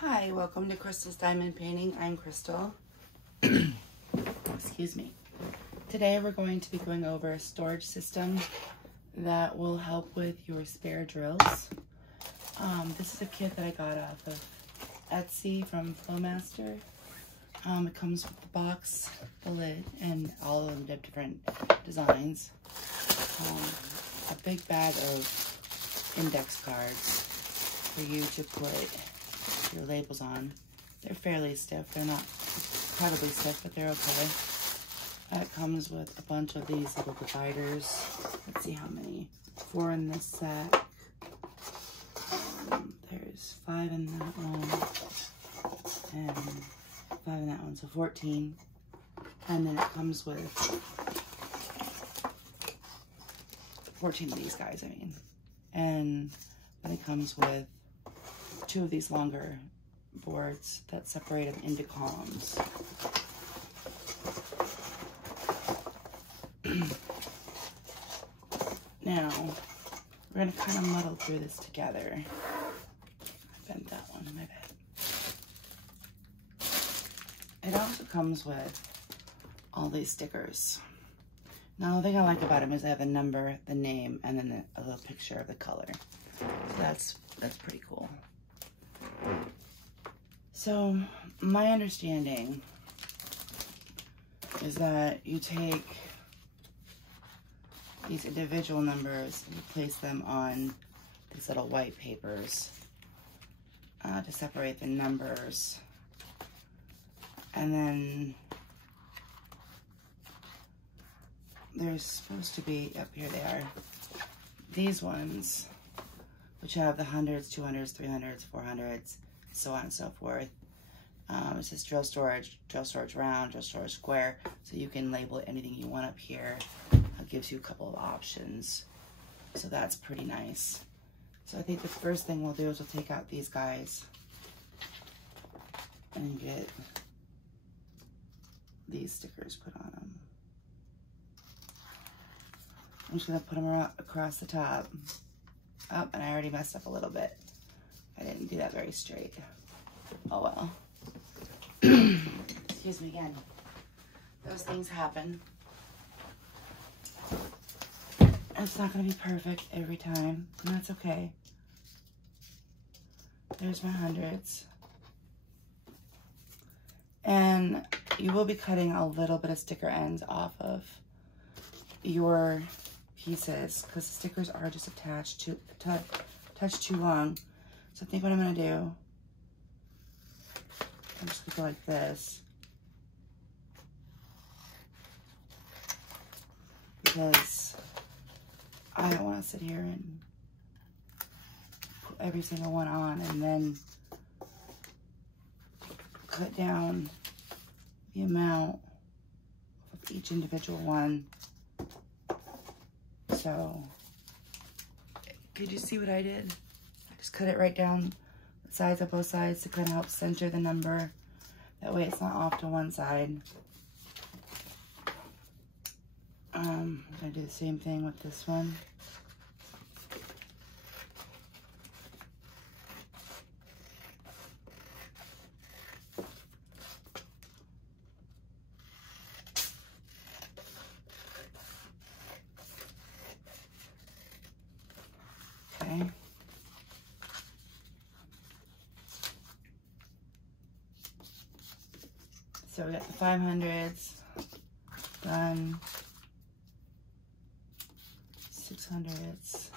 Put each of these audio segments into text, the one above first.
Hi, welcome to Crystal's Diamond Painting. I'm Crystal. Excuse me. Today we're going to be going over a storage system that will help with your spare drills. This is a kit that I got off of Etsy from Flawsomecrafter. It comes with the box, the lid, and all of the different designs. A big bag of index cards for you to put your labels on. They're fairly stiff. They're not incredibly stiff, but they're okay. It comes with a bunch of these little dividers. Let's see how many. 4 in this set. There's 5 in that one. And 5 in that one, so 14. And then it comes with 14 of these guys, I mean. And then it comes with 2 of these longer boards that separate them into columns. Now, we're going to kind of muddle through this together. I bent that one, my bad. It also comes with all these stickers. Now, the thing I like about them is they have the number, the name, and then a little picture of the color. So that's pretty cool. So, my understanding is that you take these individual numbers and you place them on these little white papers to separate the numbers. And then there's supposed to be, up here they are, these ones, which have the 100s, 200s, 300s, 400s, so on and so forth. It says drill storage round, drill storage square, so you can label anything you want up here. It gives you a couple of options, so that's pretty nice. So I think the first thing we'll do is we'll take out these guys and get these stickers put on them. I'm just gonna put them across the top. Oh, and I already messed up a little bit. I didn't do that very straight. Oh well. Excuse me again. Those things happen. It's not going to be perfect every time, and that's okay. There's my 100s. And you will be cutting a little bit of sticker ends off of your pieces because the stickers are just attached to touch too long. So I think what I'm going to do, I'm just going to go like this, because I don't want to sit here and put every single one on and then cut down the amount of each individual one. So, could you see what I did? I just cut it right down the sides of both sides to kind of help center the number. That way it's not off to one side. I'm going to do the same thing with this one. Okay. So we got the 500s done. 600s.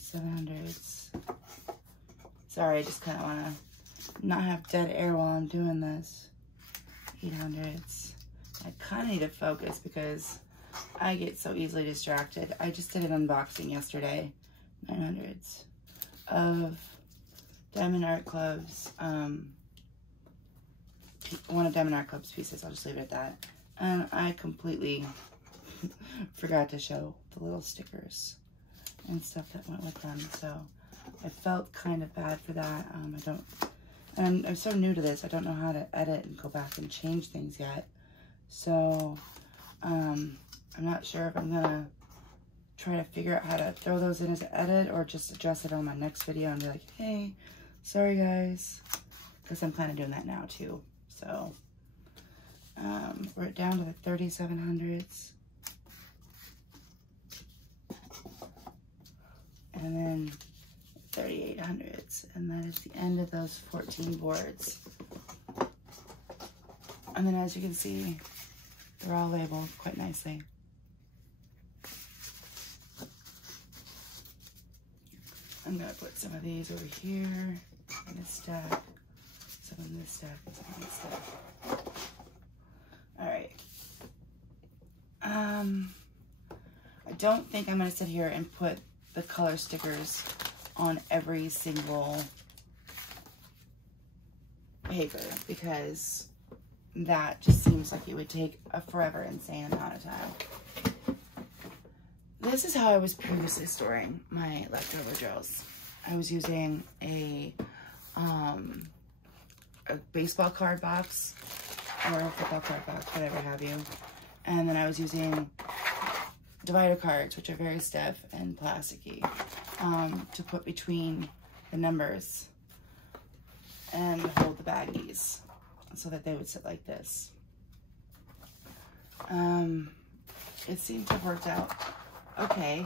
700s. Sorry, I just kind of want to not have dead air while I'm doing this. 800s. I kind of need to focus because I get so easily distracted. I just did an unboxing yesterday. 900s of Diamond Art Club's, one of Diamond Art Club's pieces. I'll just leave it at that. And I completely forgot to show the little stickers and stuff that went with them. So I felt kind of bad for that. I'm so new to this. I don't know how to edit and go back and change things yet. So I'm not sure if I'm gonna try to figure out how to throw those in as an edit or just address it on my next video and be like, hey, sorry guys, because I'm kind of doing that now too. So we're down to the 3700s, and then 3800s, and that is the end of those 14 boards. And then as you can see, they're all labeled quite nicely. I'm gonna put some of these over here in this stack, some in this stack, and some in this stack. All right. I don't think I'm gonna sit here and put the color stickers on every single paper, because that just seems like it would take a forever insane amount of time. This is how I was previously storing my leftover drills. I was using a baseball card box or a football card box, whatever have you. And then I was using divider cards, which are very stiff and plasticky, to put between the numbers and hold the baggies so that they would sit like this. It seemed to have worked out okay.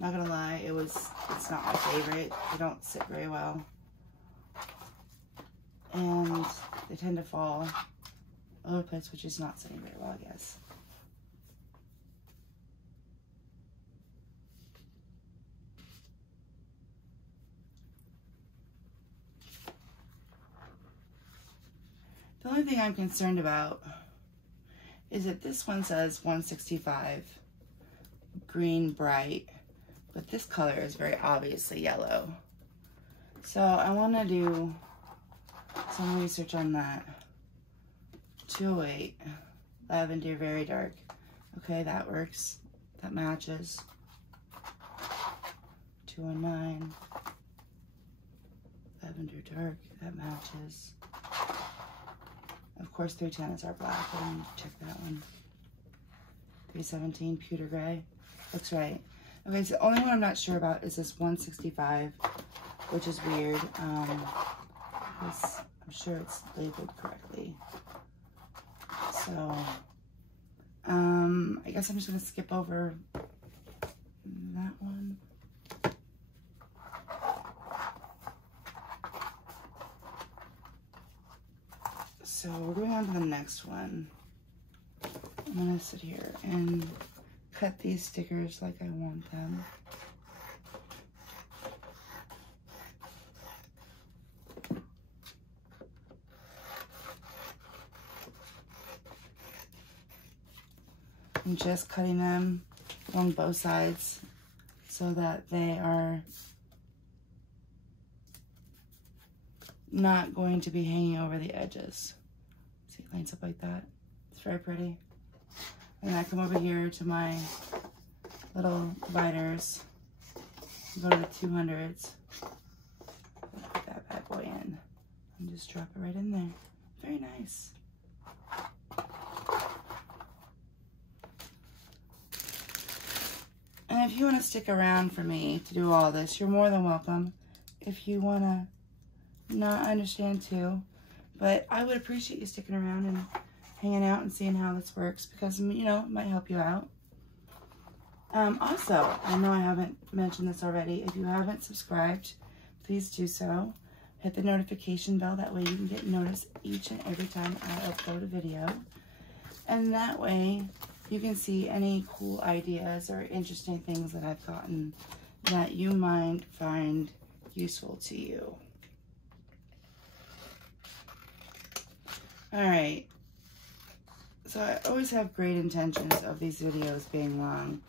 Not gonna lie, it's not my favorite. They don't sit very well. And they tend to fall all over the place, which is not sitting very well, I guess. The only thing I'm concerned about is that this one says 165 green bright, but this color is very obviously yellow. So I want to do some research on that. 208 lavender, very dark. Okay, that works. That matches. 219 lavender dark. That matches. Of course, 310 is our black. I need to check that one. 317 pewter gray. Looks right. Okay, so the only one I'm not sure about is this 165, which is weird. Because I'm sure it's labeled correctly. So, I guess I'm just gonna skip over that one. So we're going on to the next one. I'm gonna sit here and cut these stickers like I want them. I'm just cutting them along both sides so that they are not going to be hanging over the edges. See, it lines up like that. It's very pretty. And I come over here to my little dividers, go to the 200s, put that bad boy in, and just drop it right in there. Very nice. And if you want to stick around for me to do all this, you're more than welcome. If you want to not understand too, but I would appreciate you sticking around and hanging out and seeing how this works, because, you know, it might help you out. Also, I know I haven't mentioned this already. If you haven't subscribed, please do so. Hit the notification bell. That way you can get noticed each and every time I upload a video. And that way you can see any cool ideas or interesting things that I've gotten that you might find useful to you. All right. So I always have great intentions of these videos being long,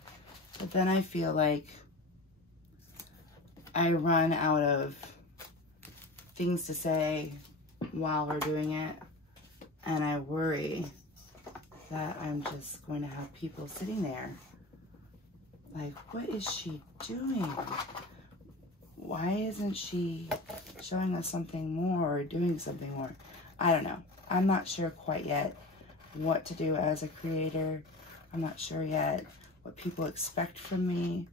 but then I feel like I run out of things to say while we're doing it, and I worry that I'm just going to have people sitting there like, what is she doing? Why isn't she showing us something more or doing something more? I don't know. I'm not sure quite yet what to do as a creator. I'm not sure yet what people expect from me.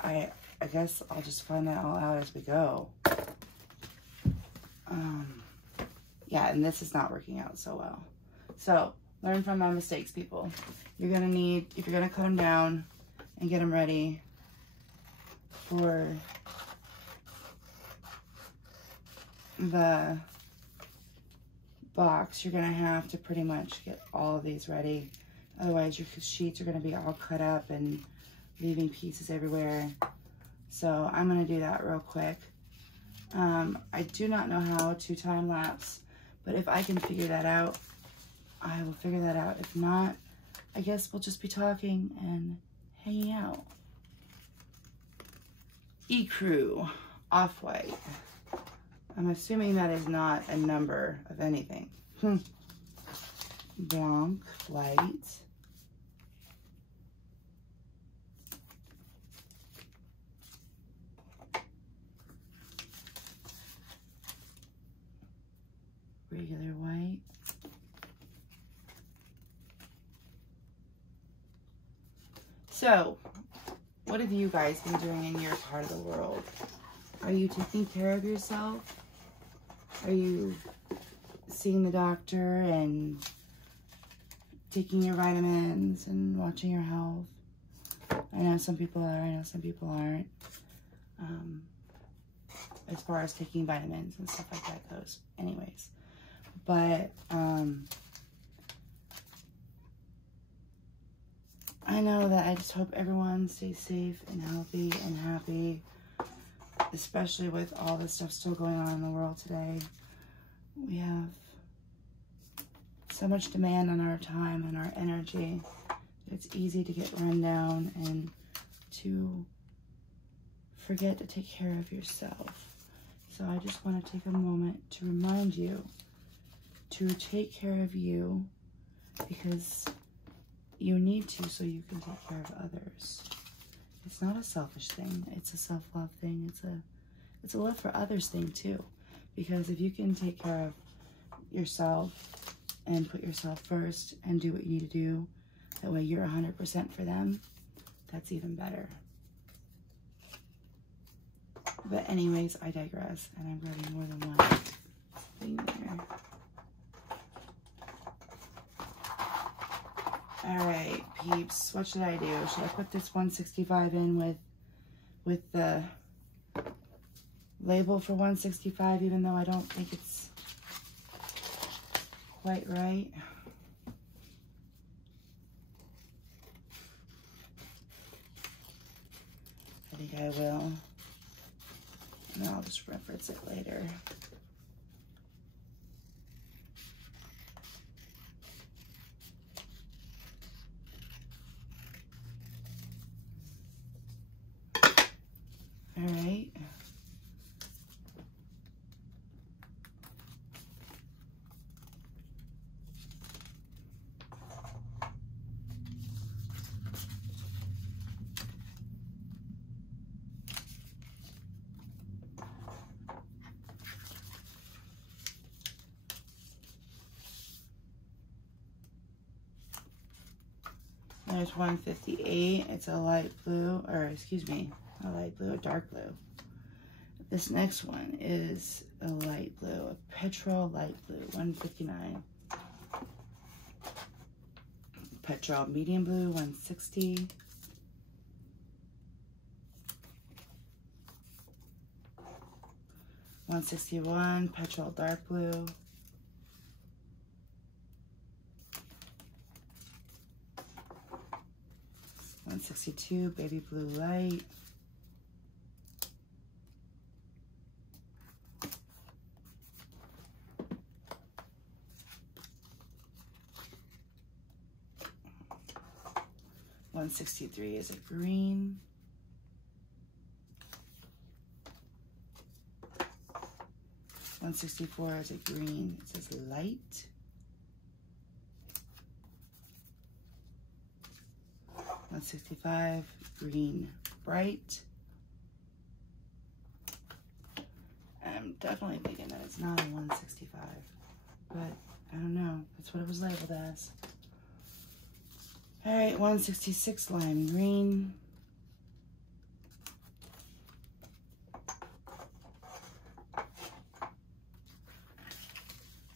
I guess I'll just find that all out as we go. Yeah, and this is not working out so well. So, learn from my mistakes, people. You're gonna need, if you're gonna cut them down and get them ready for the box, you're gonna have to pretty much get all of these ready. Otherwise, your sheets are gonna be all cut up and leaving pieces everywhere. So I'm gonna do that real quick. I do not know how to time lapse, but if I can figure that out, I will figure that out. If not, I guess we'll just be talking and hanging out. Ecru, off-white. I'm assuming that is not a number of anything. Blanc, white. Regular white. So, what have you guys been doing in your part of the world? Are you taking care of yourself? Are you seeing the doctor and taking your vitamins and watching your health? I know some people are, I know some people aren't. As far as taking vitamins and stuff like that goes. Anyways. But, I know that I just hope everyone stays safe and healthy and happy, especially with all this stuff still going on in the world today. We have so much demand on our time and our energy. It's easy to get run down and to forget to take care of yourself. So I just want to take a moment to remind you to take care of you, because you need to so you can take care of others. It's not a selfish thing. It's a self-love thing. It's a love for others thing too. Because if you can take care of yourself and put yourself first and do what you need to do, that way you're 100% for them, that's even better. But anyways, I digress, and I'm grabbing more than one thing there. Alright, peeps, what should I do? Should I put this 165 in with the label for 165, even though I don't think it's quite right? I think I will. And then I'll just reference it later. All right. There's 158. It's a light blue, or excuse me, a light blue, a dark blue. This next one is a light blue, a petrol light blue, 159. Petrol medium blue, 160. $161, petrol dark blue. $162, baby blue light. $163 is a green. $164 is a green. It says light. $165, green bright. I'm definitely thinking that it's not a 165, but I don't know. That's what it was labeled as. All right, 166 lime green.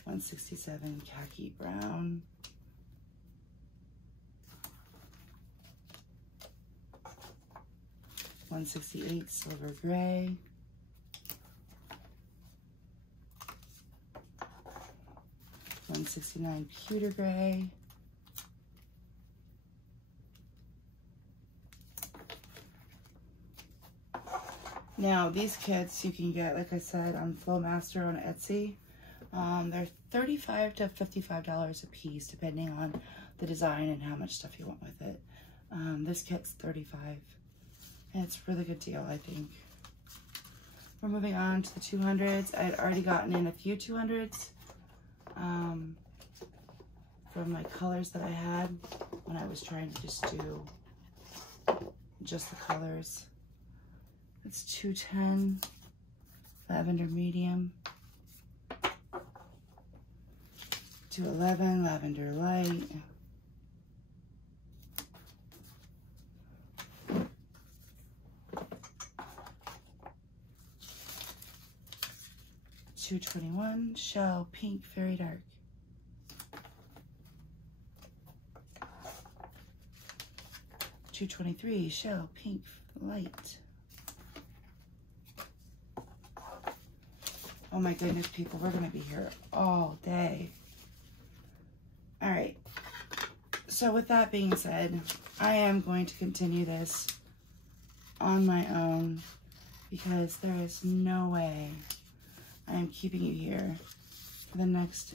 167 khaki brown. 168 silver gray. 169 pewter gray. Now these kits you can get, like I said, on Flowmaster on Etsy. They're $35 to $55 a piece, depending on the design and how much stuff you want with it. This kit's $35, and it's a really good deal, I think. We're moving on to the 200s. I had already gotten in a few 200s from my colors that I had when I was trying to just do just the colors. It's 210 lavender medium. 211 lavender light. 221 shell pink very dark. 223 shell pink light. Oh my goodness, people, we're gonna be here all day. All right, so with that being said, I am going to continue this on my own because there is no way I am keeping you here for the next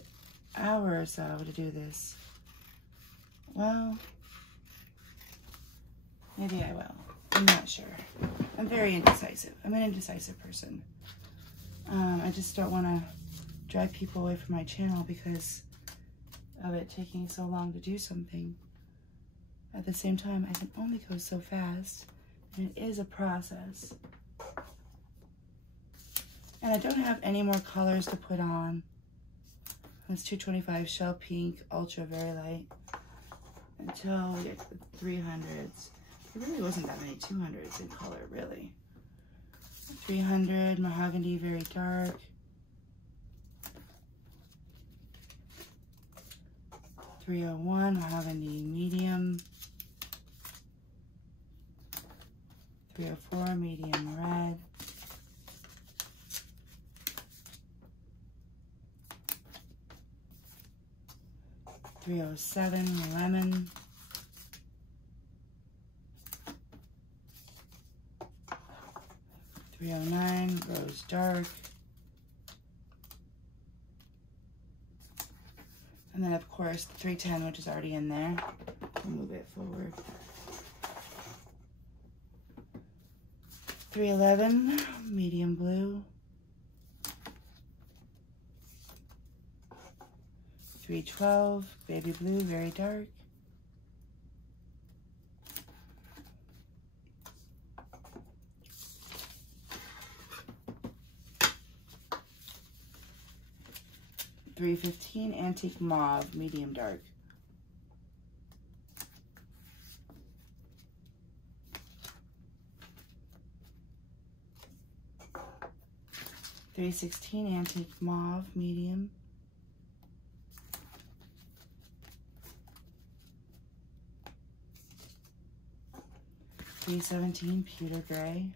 hour or so to do this. Well, maybe I will. I'm not sure. I'm very indecisive. I'm an indecisive person. I just don't want to drive people away from my channel because of it taking so long to do something. At the same time, I can only go so fast, and it is a process. And I don't have any more colors to put on. This 225 shell pink, ultra very light, until we get to the 300s. There really wasn't that many 200s in color, really. 300 mahogany very dark. 301 mahogany medium. 304 medium red. 307 lemon. 309 rose dark. And then of course the 310, which is already in there. I'll move it forward. 311 medium blue. 312 baby blue very dark. 315 antique mauve medium dark. 316 antique mauve medium. 317 pewter gray.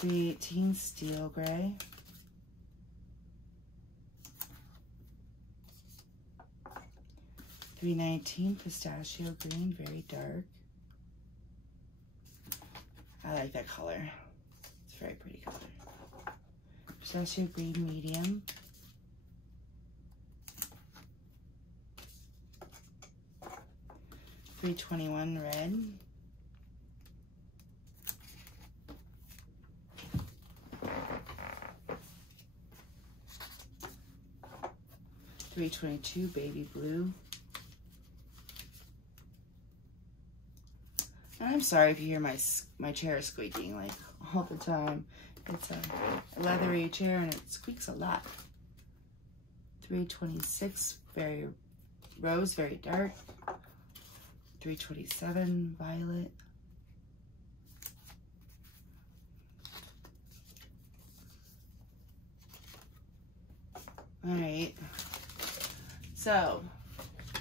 318 steel gray. 319 pistachio green, very dark. I like that color. It's a very pretty color. Pistachio green medium. 321 red. 322 baby blue. And I'm sorry if you hear my chair squeaking like all the time. It's a leathery chair and it squeaks a lot. 326, very rose, very dark. 327, violet. All right, so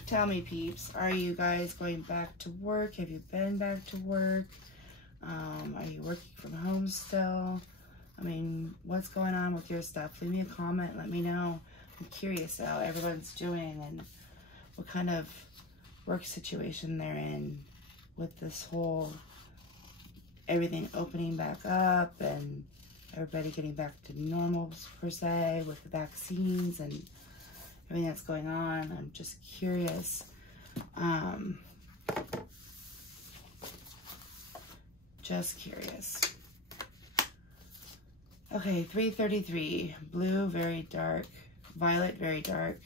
tell me, peeps, are you guys going back to work? Have you been back to work? Are you working from home still? I mean, what's going on with your stuff? Leave me a comment, let me know. I'm curious how everyone's doing and what kind of work situation they're in with this whole everything opening back up and everybody getting back to normal per se with the vaccines and everything that's going on. I'm just curious. Just curious. Okay, 333, blue, very dark, violet, very dark.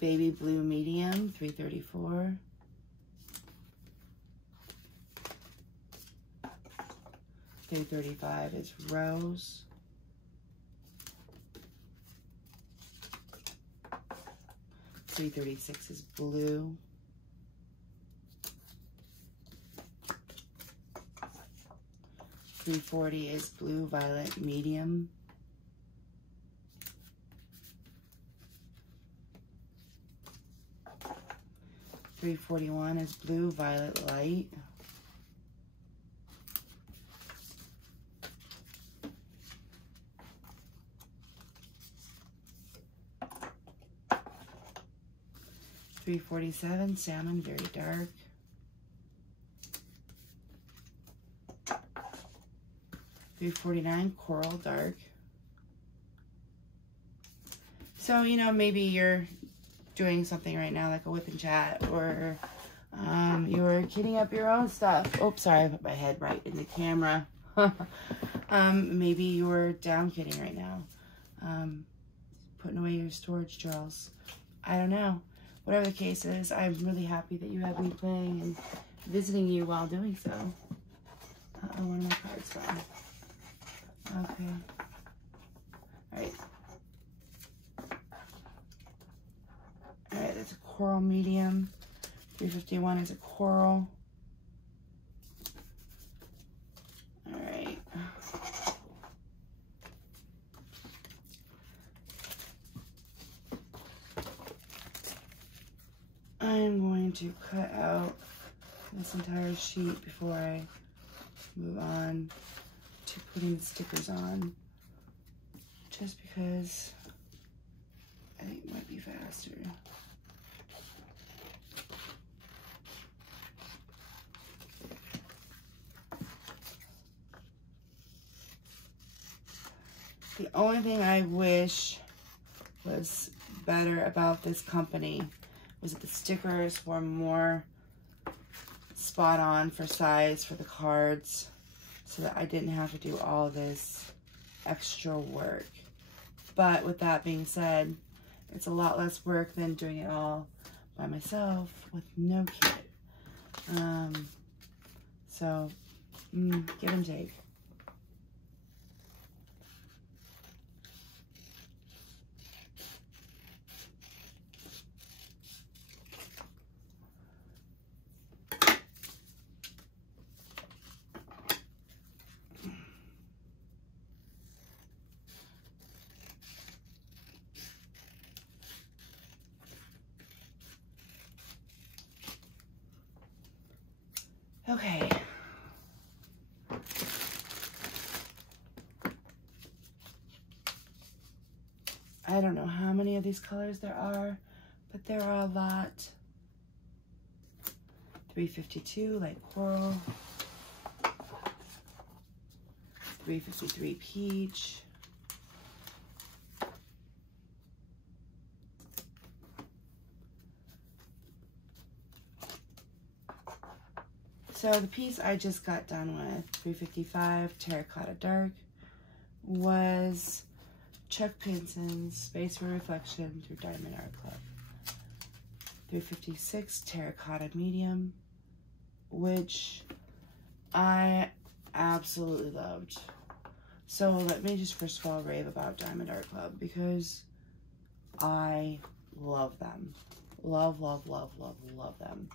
Baby blue medium, 334. $335 is rose. $336 is blue. $340 is blue violet medium. $341 is blue violet light. $347 salmon, very dark. $349 coral, dark. So, you know, maybe you're doing something right now like a whip and chat, or you're kitting up your own stuff. Oops, sorry, I put my head right in the camera. Maybe you're down kitting right now, putting away your storage drills. I don't know. Whatever the case is, I'm really happy that you have me playing and visiting you while doing so. Uh-oh, one of my cards gone. Okay. Alright. Alright, that's a coral medium. 351 is a coral. Alright. I'm going to cut out this entire sheet before I move on to putting the stickers on, just because I think it might be faster. The only thing I wish was better about this company was that the stickers were more spot on for size for the cards, so that I didn't have to do all this extra work. But with that being said, it's a lot less work than doing it all by myself with no kit. So, give and take. Okay. I don't know how many of these colors there are, but there are a lot. 352, light coral. 353, peach. So the piece I just got done with, 355 Terracotta Dark, was Chuck Pinson's Space for Reflection through Diamond Art Club. 356 terracotta medium, which I absolutely loved. So let me just first of all rave about Diamond Art Club because I love them. Love, love, love, love, love them.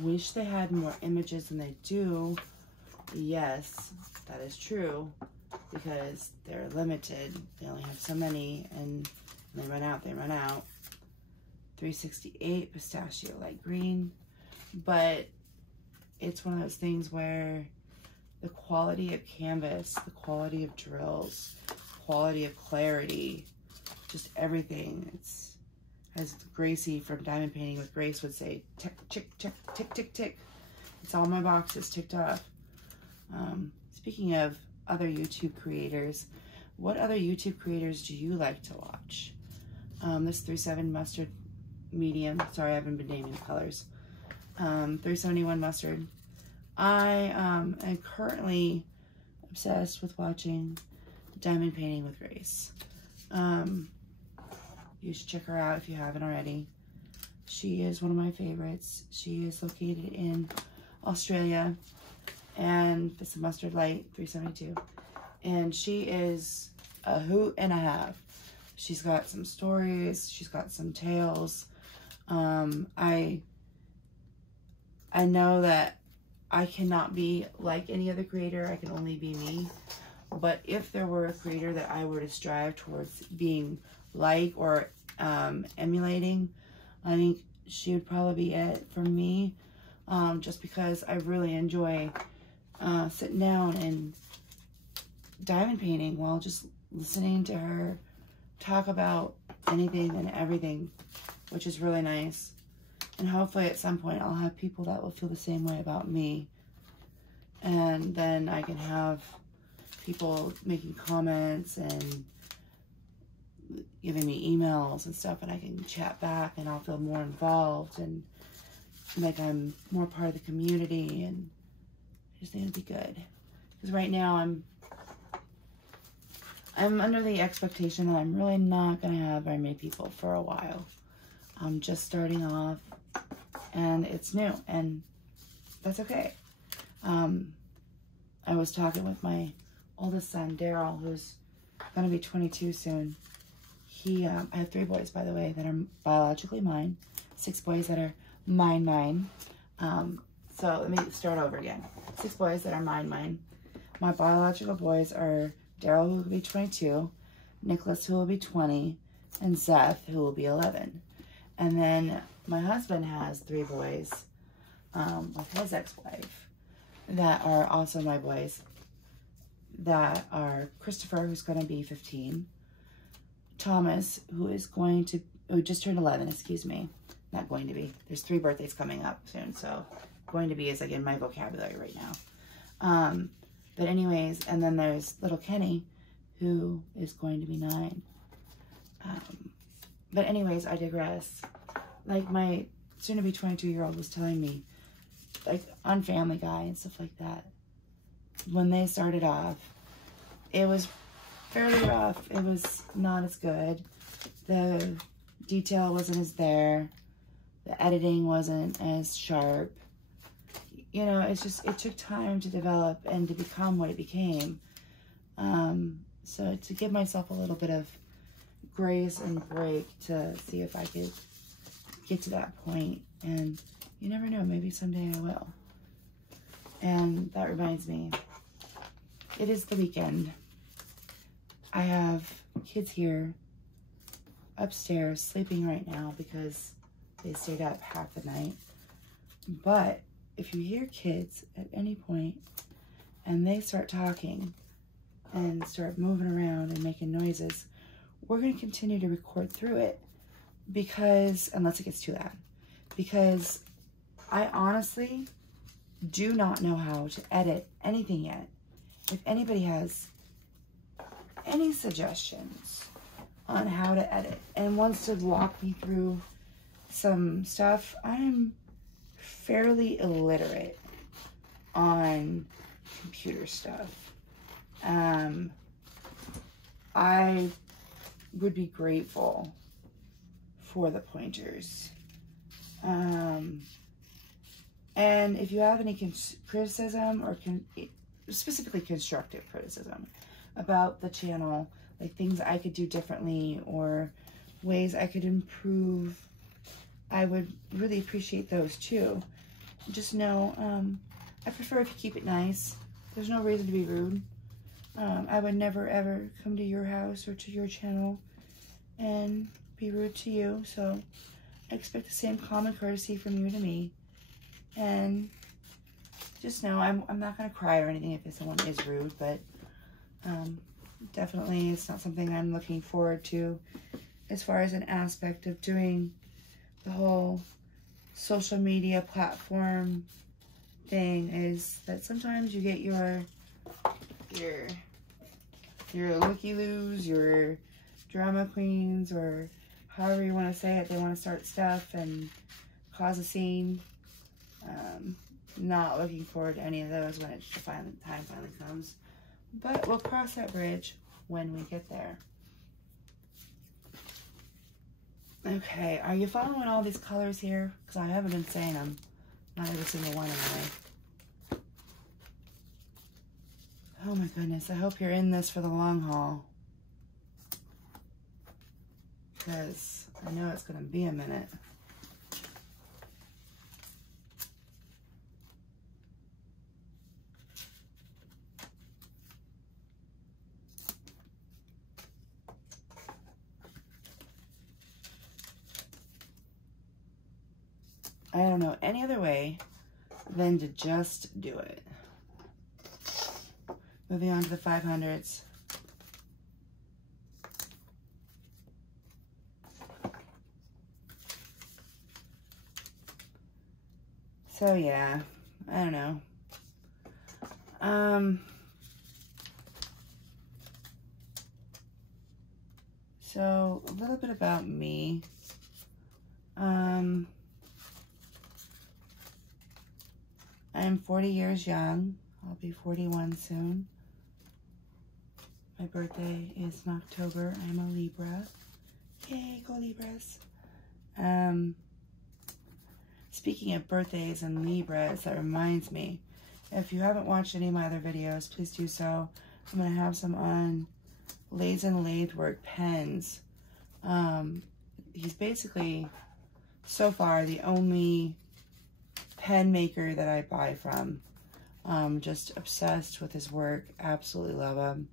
Wish they had more images than they do. Yes, that is true because they're limited. They only have so many, and when they run out, they run out. 368 pistachio light green, but it's one of those things where the quality of canvas, the quality of drills, quality of clarity, just everything. It's, as Gracie from Diamond Painting with Grace would say, tick, tick, tick, tick, tick, tick. It's all my boxes ticked off. Speaking of other YouTube creators, what other YouTube creators do you like to watch? This 37 mustard medium. Sorry, I haven't been naming the colors. 371 mustard. I am currently obsessed with watching Diamond Painting with Grace. You should check her out if you haven't already. She is one of my favorites. She is located in Australia, and it's a mustard light 372. And she is a hoot and a half. She's got some stories. She's got some tales. I know that I cannot be like any other creator. I can only be me. But if there were a creator that I were to strive towards being like or emulating, I think she would probably be it for me. Just because I really enjoy sitting down and diamond painting while just listening to her talk about anything and everything, which is really nice. And hopefully at some point I'll have people that will feel the same way about me. And then I can have people making comments and giving me emails and stuff, and I can chat back and I'll feel more involved and like I'm more part of the community, and I just think it'd be good. Because right now I'm under the expectation that I'm really not going to have very many people for a while. I'm just starting off and it's new, and that's okay. I was talking with my oldest son, Daryl, who's going to be 22 soon. I have 3 boys, by the way, that are biologically mine. 6 boys that are mine. So let me start over again. 6 boys that are mine. My biological boys are Daryl, who will be 22, Nicholas, who will be 20, and Seth, who will be 11. And then my husband has 3 boys with his ex-wife that are also my boys, that are Christopher, who's going to be 15, Thomas, who just turned 11, excuse me. Not going to be. There's 3 birthdays coming up soon, so going to be is like in my vocabulary right now. But anyways, and then there's little Kenny, who is going to be 9. But anyways, I digress. Like my soon-to-be 22-year-old was telling me, like on Family Guy and stuff like that, when they started off, it was fairly rough. It was not as good. The detail wasn't as there. The editing wasn't as sharp. You know, it's just, it took time to develop and to become what it became. So to give myself a little bit of grace and break to see if I could get to that point. And you never know, maybe someday I will. And that reminds me, it is the weekend. I have kids here upstairs sleeping right now because they stayed up half the night. But if you hear kids at any point and they start talking and start moving around and making noises, we're going to continue to record through it, because unless it gets too loud, because I honestly do not know how to edit anything yet. If anybody has any suggestions on how to edit and wants to walk me through some stuff, I'm fairly illiterate on computer stuff. I would be grateful for the pointers. And if you have any criticism or specifically constructive criticism about the channel, like things I could do differently or ways I could improve, I would really appreciate those too. Just know, I prefer if you keep it nice. There's no reason to be rude. I would never ever come to your house or to your channel and be rude to you. So I expect the same common courtesy from you to me. And just know I'm not going to cry or anything if someone is rude, but definitely it's not something I'm looking forward to as far as an aspect of doing the whole social media platform thing, is that sometimes you get your looky-loos, your drama queens, or however you want to say it. They want to start stuff and cause a scene. Not looking forward to any of those when the time finally comes. But we'll cross that bridge when we get there. Okay, are you following all these colors here? Because I haven't been saying them. Not every single one anyway. Oh my goodness, I hope you're in this for the long haul. Because I know it's going to be a minute. I don't know any other way than to just do it. Moving on to the 500s. So yeah, I don't know. So a little bit about me. I'm 40 years young. I'll be 41 soon. My birthday is in October. I'm a Libra. Yay, go Libras. Speaking of birthdays and Libras, that reminds me, if you haven't watched any of my other videos, please do so. I'm going to have some on Lathes and Lathe Work pens. He's basically, so far, the only pen maker that I buy from. Just obsessed with his work. Absolutely love him.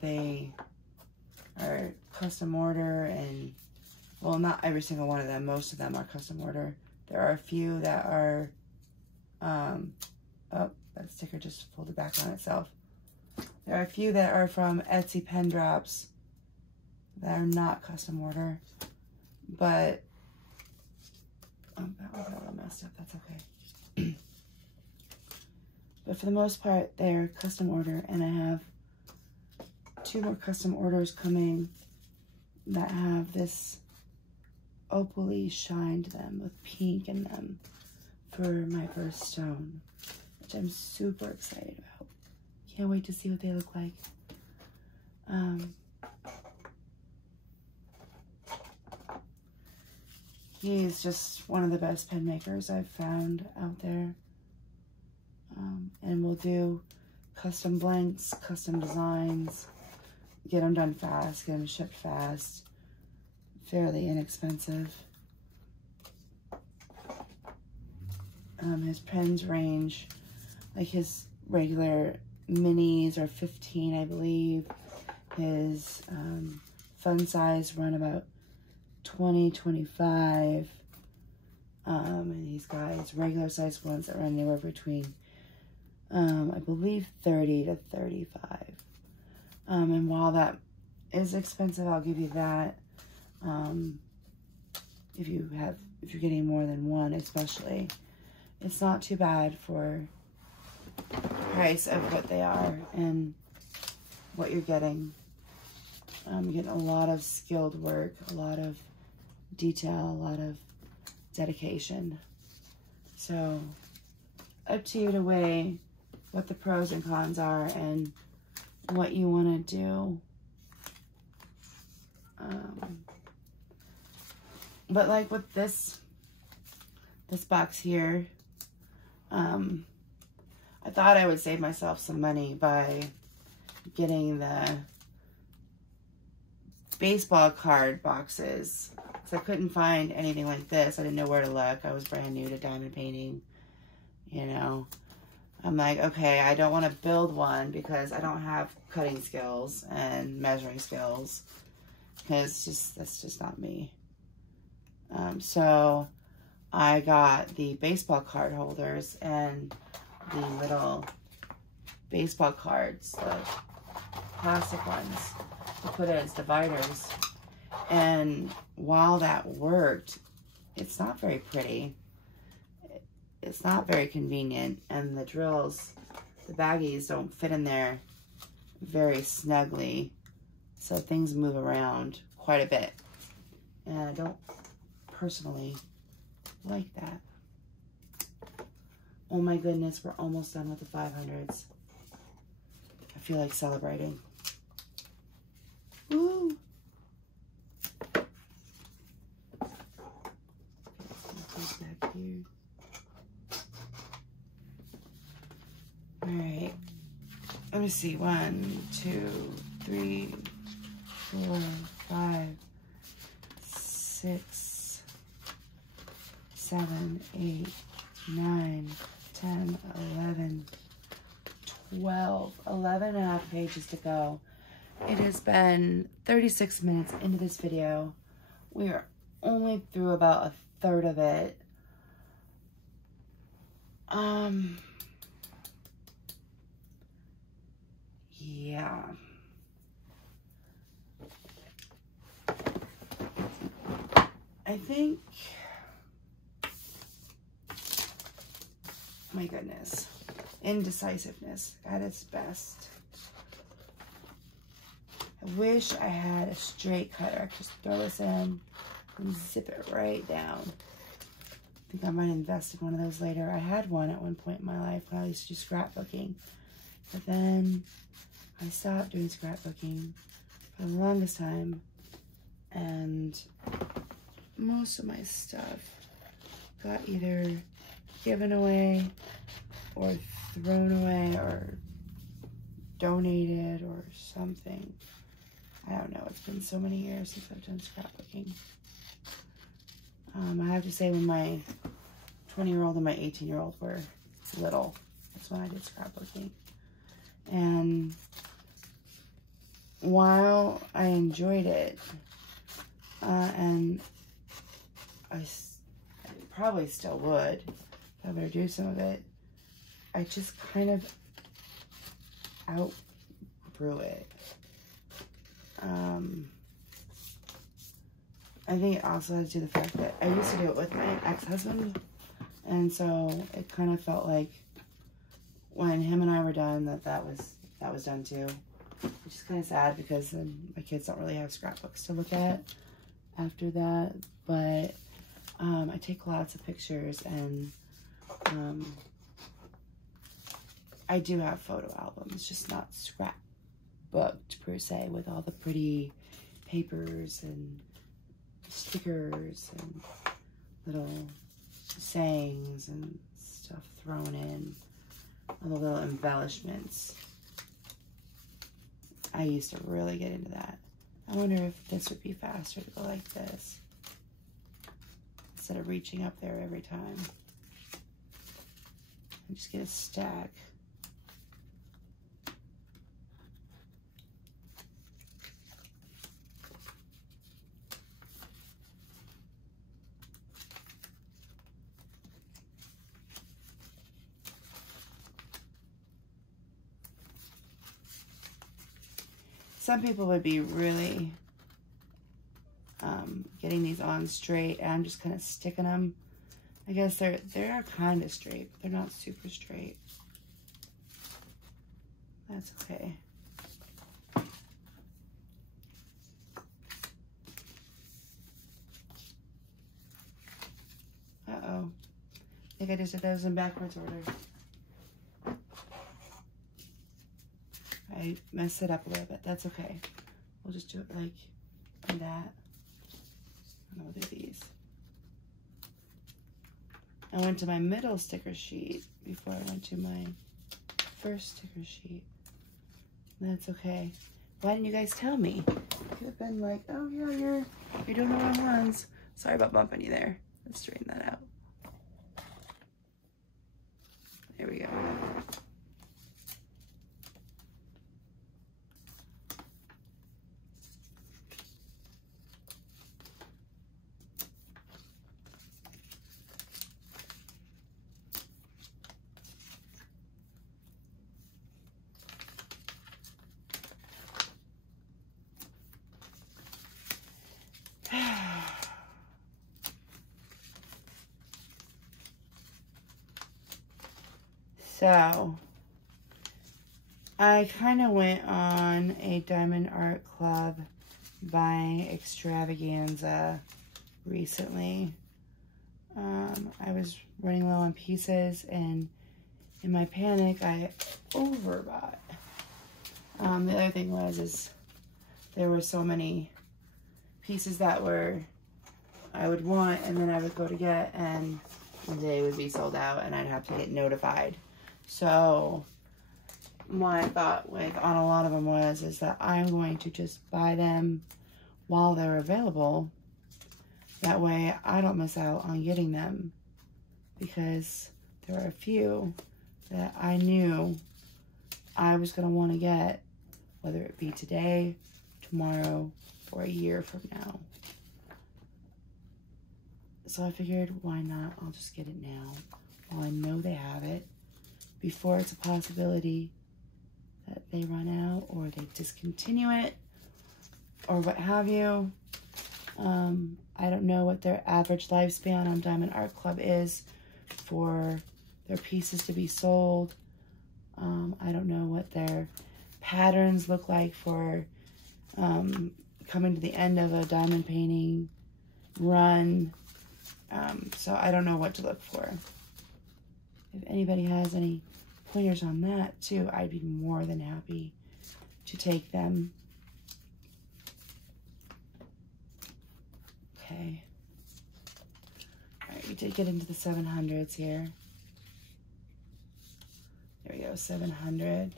They are custom order, and well, not every single one of them. Most of them are custom order. There are a few that are, oh, that sticker just folded back on itself. There are a few that are from Etsy pen drops that are not custom order, but that was a little messed up. That's okay. But for the most part, they're custom order, and I have 2 more custom orders coming that have this opally shine to them with pink in them for my first stone, which I'm super excited about. Can't wait to see what they look like. He's just one of the best pen makers I've found out there. And we'll do custom blanks, custom designs, get them done fast, get them shipped fast, fairly inexpensive. His pens range, like his regular minis are 15, I believe. His fun size run about 20, 25. And he's got his regular size ones that run anywhere between I believe 30 to 35. And while that is expensive, I'll give you that. If you're getting more than one, especially, it's not too bad for the price of what they are and what you're getting. You're getting a lot of skilled work, a lot of detail, a lot of dedication. So up to you to weigh what the pros and cons are and what you want to do. But like with this this box here. I thought I would save myself some money by getting the baseball card boxes, because I couldn't find anything like this. I didn't know where to look. I was brand new to diamond painting, you know. I'm like, okay, I don't want to build one because I don't have cutting skills and measuring skills, because that's just not me. So I got the baseball card holders and the little baseball cards, the plastic ones, to put as dividers. And while that worked, it's not very pretty. It's not very convenient, and the drills, the baggies, don't fit in there very snugly, so things move around quite a bit, and I don't personally like that. Oh my goodness, we're almost done with the 500s. I feel like celebrating. Woo! Back here. All right, let me see. 1, 2, 3, 4, 5, 6, 7, 8, 9, 10, 11, 12, 11 and a half pages to go. It has been 36 minutes into this video. We are only through about a third of it. Yeah. I think, my goodness, indecisiveness at its best. I wish I had a straight cutter. I could just throw this in and zip it right down. I think I might invest in one of those later. I had one at one point in my life when I used to do scrapbooking, but then I stopped doing scrapbooking for the longest time, and most of my stuff got either given away or thrown away or donated or something. I don't know. It's been so many years since I've done scrapbooking. I have to say, when my 20-year-old and my 18-year-old were little, that's when I did scrapbooking. And while I enjoyed it, and I probably still would if I were to do some of it, I just kind of outgrew it. I think it also has to do with the fact that I used to do it with my ex-husband, and so it kind of felt like when him and I were done, that was done too. Which is kind of sad, because then my kids don't really have scrapbooks to look at after that. But I take lots of pictures, and I do have photo albums, just not scrapbooked per se, with all the pretty papers and stickers and little sayings and stuff thrown in, all the little embellishments. I used to really get into that. I wonder if this would be faster to go like this, instead of reaching up there every time. And just get a stack. Some people would be really getting these on straight, and I'm just kind of sticking them. I guess they are kind of straight, but they're not super straight. That's okay. Uh-oh. I think I just did those in backwards order. I messed it up a little bit. That's okay. We'll just do it like that. And we'll do these. I went to my middle sticker sheet before I went to my first sticker sheet. That's okay. Why didn't you guys tell me? You could have been like, oh yeah, you're doing the wrong ones. Sorry about bumping you there. Let's straighten that out. There we go. So, I kind of went on a Diamond Art Club by extravaganza recently. I was running low on pieces, and in my panic, I overbought. The other thing was there were so many pieces that I would want, and then I would go to get, and they would be sold out, and I'd have to get notified. So my thought on a lot of them is that I'm going to just buy them while they're available. That way I don't miss out on getting them, because there are a few that I knew I was going to want to get, whether it be today, tomorrow, or a year from now. So I figured, why not? I'll just get it now while I know they have it, before it's a possibility that they run out or they discontinue it or what have you. I don't know what their average lifespan on Diamond Art Club is for their pieces to be sold. I don't know what their patterns look like for coming to the end of a diamond painting run. So I don't know what to look for. If anybody has any pointers on that too, I'd be more than happy to take them. Okay. All right, we did get into the 700s here. There we go, 700.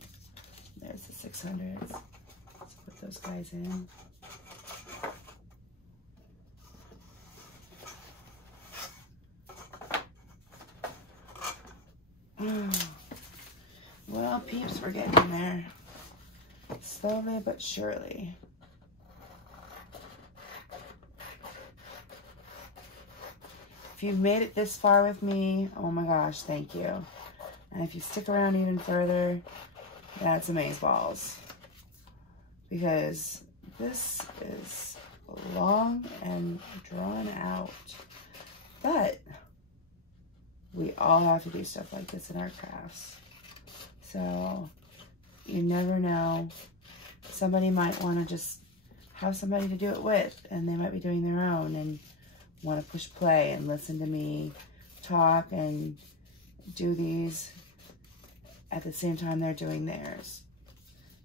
There's the 600s. Let's put those guys in. Well, peeps, we're getting in there. Slowly but surely. If you've made it this far with me, oh my gosh, thank you. And if you stick around even further, that's amazeballs. Because this is long and drawn out. But we all have to do stuff like this in our crafts. So you never know. Somebody might want to just have somebody to do it with, and they might be doing their own and want to push play and listen to me talk and do these at the same time they're doing theirs.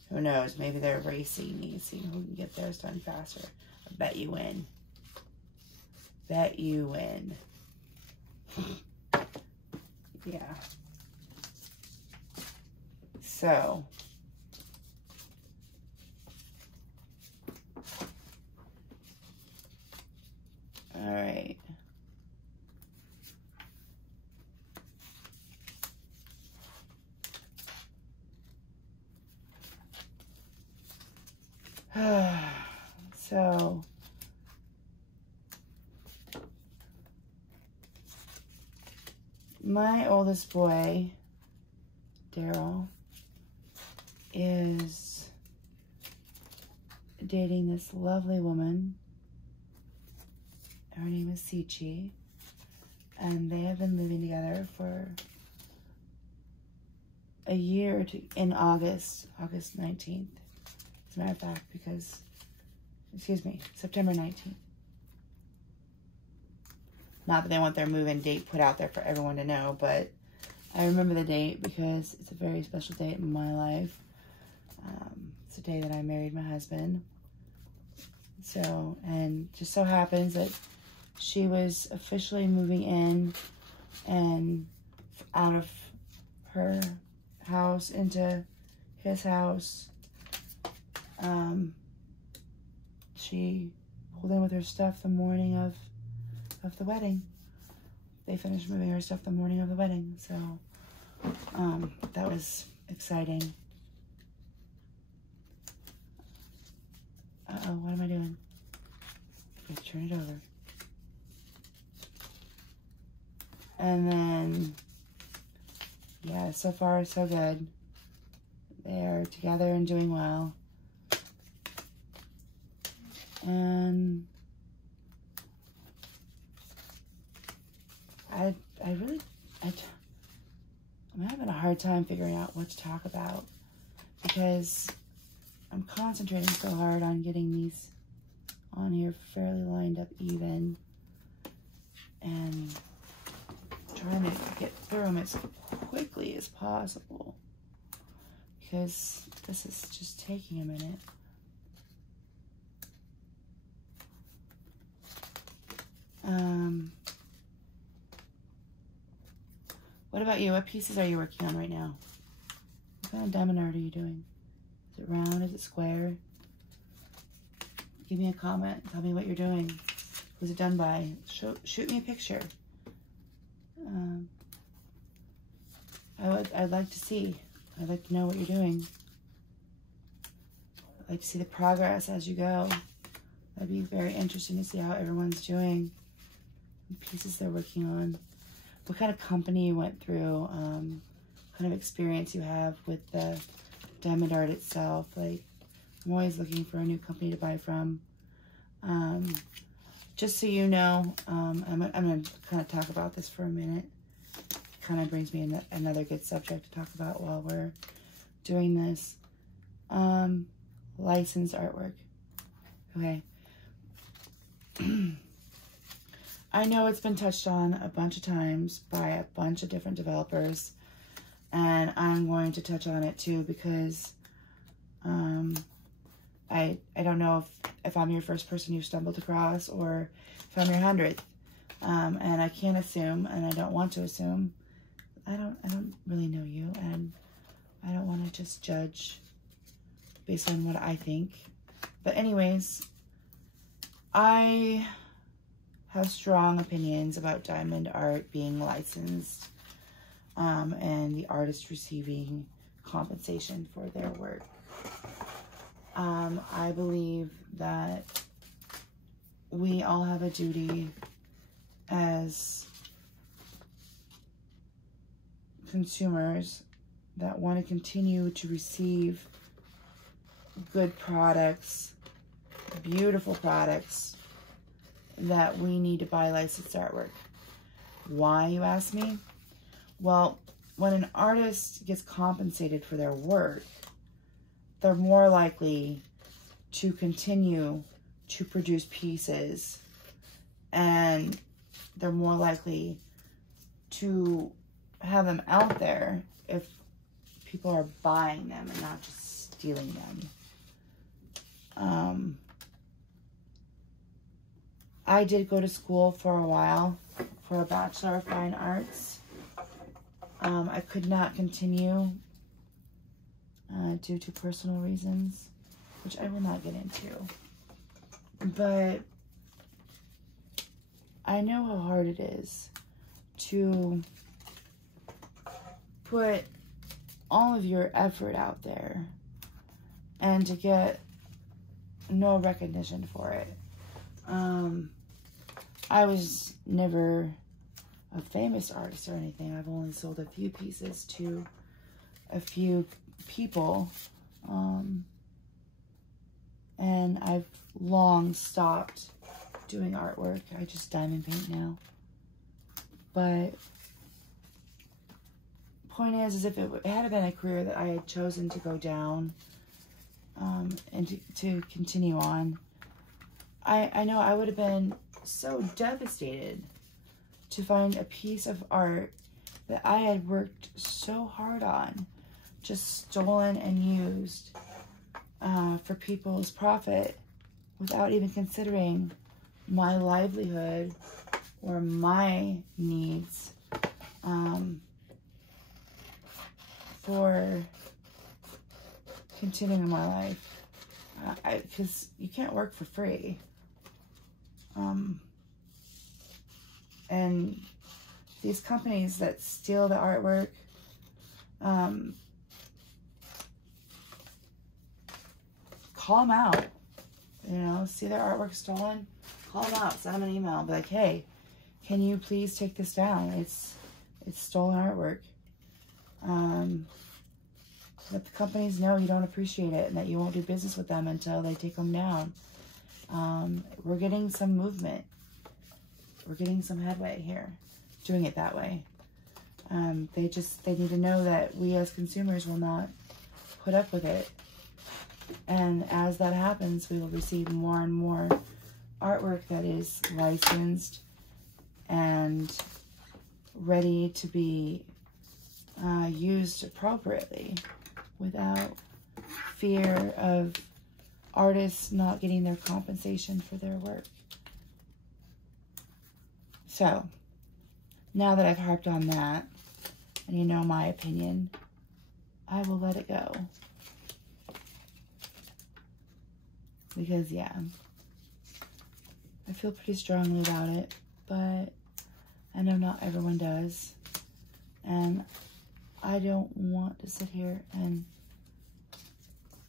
Who knows? Maybe they're racing me, seeing who can get theirs done faster. I bet you win. Bet you win. Yeah. So, all right. So, my oldest boy, Daryl, is dating this lovely woman. Her name is Sichi, and they have been living together for a year in August 19th. As a matter of fact, because, excuse me, September 19th. Not that they want their move-in date put out there for everyone to know, but I remember the date because it's a very special date in my life. It's the day that I married my husband. So, and just so happens that she was officially moving in and out of her house into his house. She pulled in with her stuff the morning of the wedding. They finished moving her stuff the morning of the wedding, so that was exciting. Uh-oh, what am I doing? Let's turn it over. And then, yeah, so far so good. They're together and doing well. And I'm having a hard time figuring out what to talk about because I'm concentrating so hard on getting these on here fairly lined up even and trying to get through them as quickly as possible because this is just taking a minute. What about you? What pieces are you working on right now? What kind of diamond art are you doing? Is it round? Is it square? Give me a comment. Tell me what you're doing. Who's it done by? Shoot me a picture. I'd like to see. I'd like to know what you're doing. I'd like to see the progress as you go. That'd be very interesting to see how everyone's doing. The pieces they're working on. What kind of company you went through. Kind of experience you have with the diamond art itself. Like, I'm always looking for a new company to buy from. Just so you know, I'm going to kind of talk about this for a minute. It kind of brings me another good subject to talk about while we're doing this. Licensed artwork. Okay. I know it's been touched on a bunch of times by a bunch of different developers, and I'm going to touch on it too because I don't know if I'm your first person you stumbled across or if I'm your 100th. And I can't assume, and I don't want to assume. I don't really know you, and I don't want to just judge based on what I think. But anyways, I have strong opinions about diamond art being licensed and the artist receiving compensation for their work. I believe that we all have a duty as consumers that want to continue to receive good products, beautiful products, that we need to buy licensed artwork. Why, you ask me? Well, when an artist gets compensated for their work, they're more likely to continue to produce pieces, and they're more likely to have them out there if people are buying them and not just stealing them. I did go to school for a while for a Bachelor of Fine Arts. I could not continue due to personal reasons, which I will not get into. But I know how hard it is to put all of your effort out there and to get no recognition for it. I was never a famous artist or anything. I've only sold a few pieces to a few people. And I've long stopped doing artwork. I just diamond paint now. But point is if it had been a career that I had chosen to go down and to continue on, I know I would have been so devastated to find a piece of art that I had worked so hard on, just stolen and used for people's profit without even considering my livelihood or my needs for continuing my life. Because you can't work for free. And these companies that steal the artwork, call them out. You know, see their artwork stolen, call them out, send them an email, be like, hey, can you please take this down? It's stolen artwork. Let the companies know you don't appreciate it and that you won't do business with them until they take them down. We're getting some movement. We're getting some headway here, doing it that way. They need to know that we as consumers will not put up with it. And as that happens, we will receive more and more artwork that is licensed and ready to be used appropriately without fear of artists not getting their compensation for their work. So, now that I've harped on that, and you know my opinion, I will let it go. Because, yeah, I feel pretty strongly about it, but I know not everyone does. And I don't want to sit here and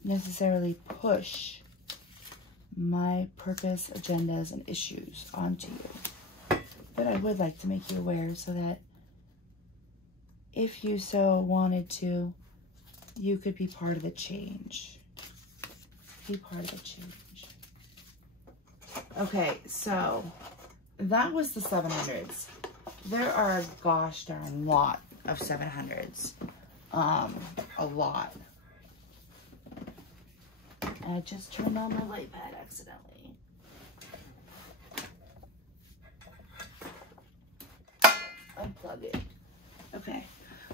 necessarily push my purpose, agendas, and issues onto you. But I would like to make you aware so that if you so wanted to, you could be part of the change. Be part of the change. Okay, so that was the 700s. There are a gosh darn lot of 700s. A lot. I just turned on my light pad accidentally. Unplug it. Okay.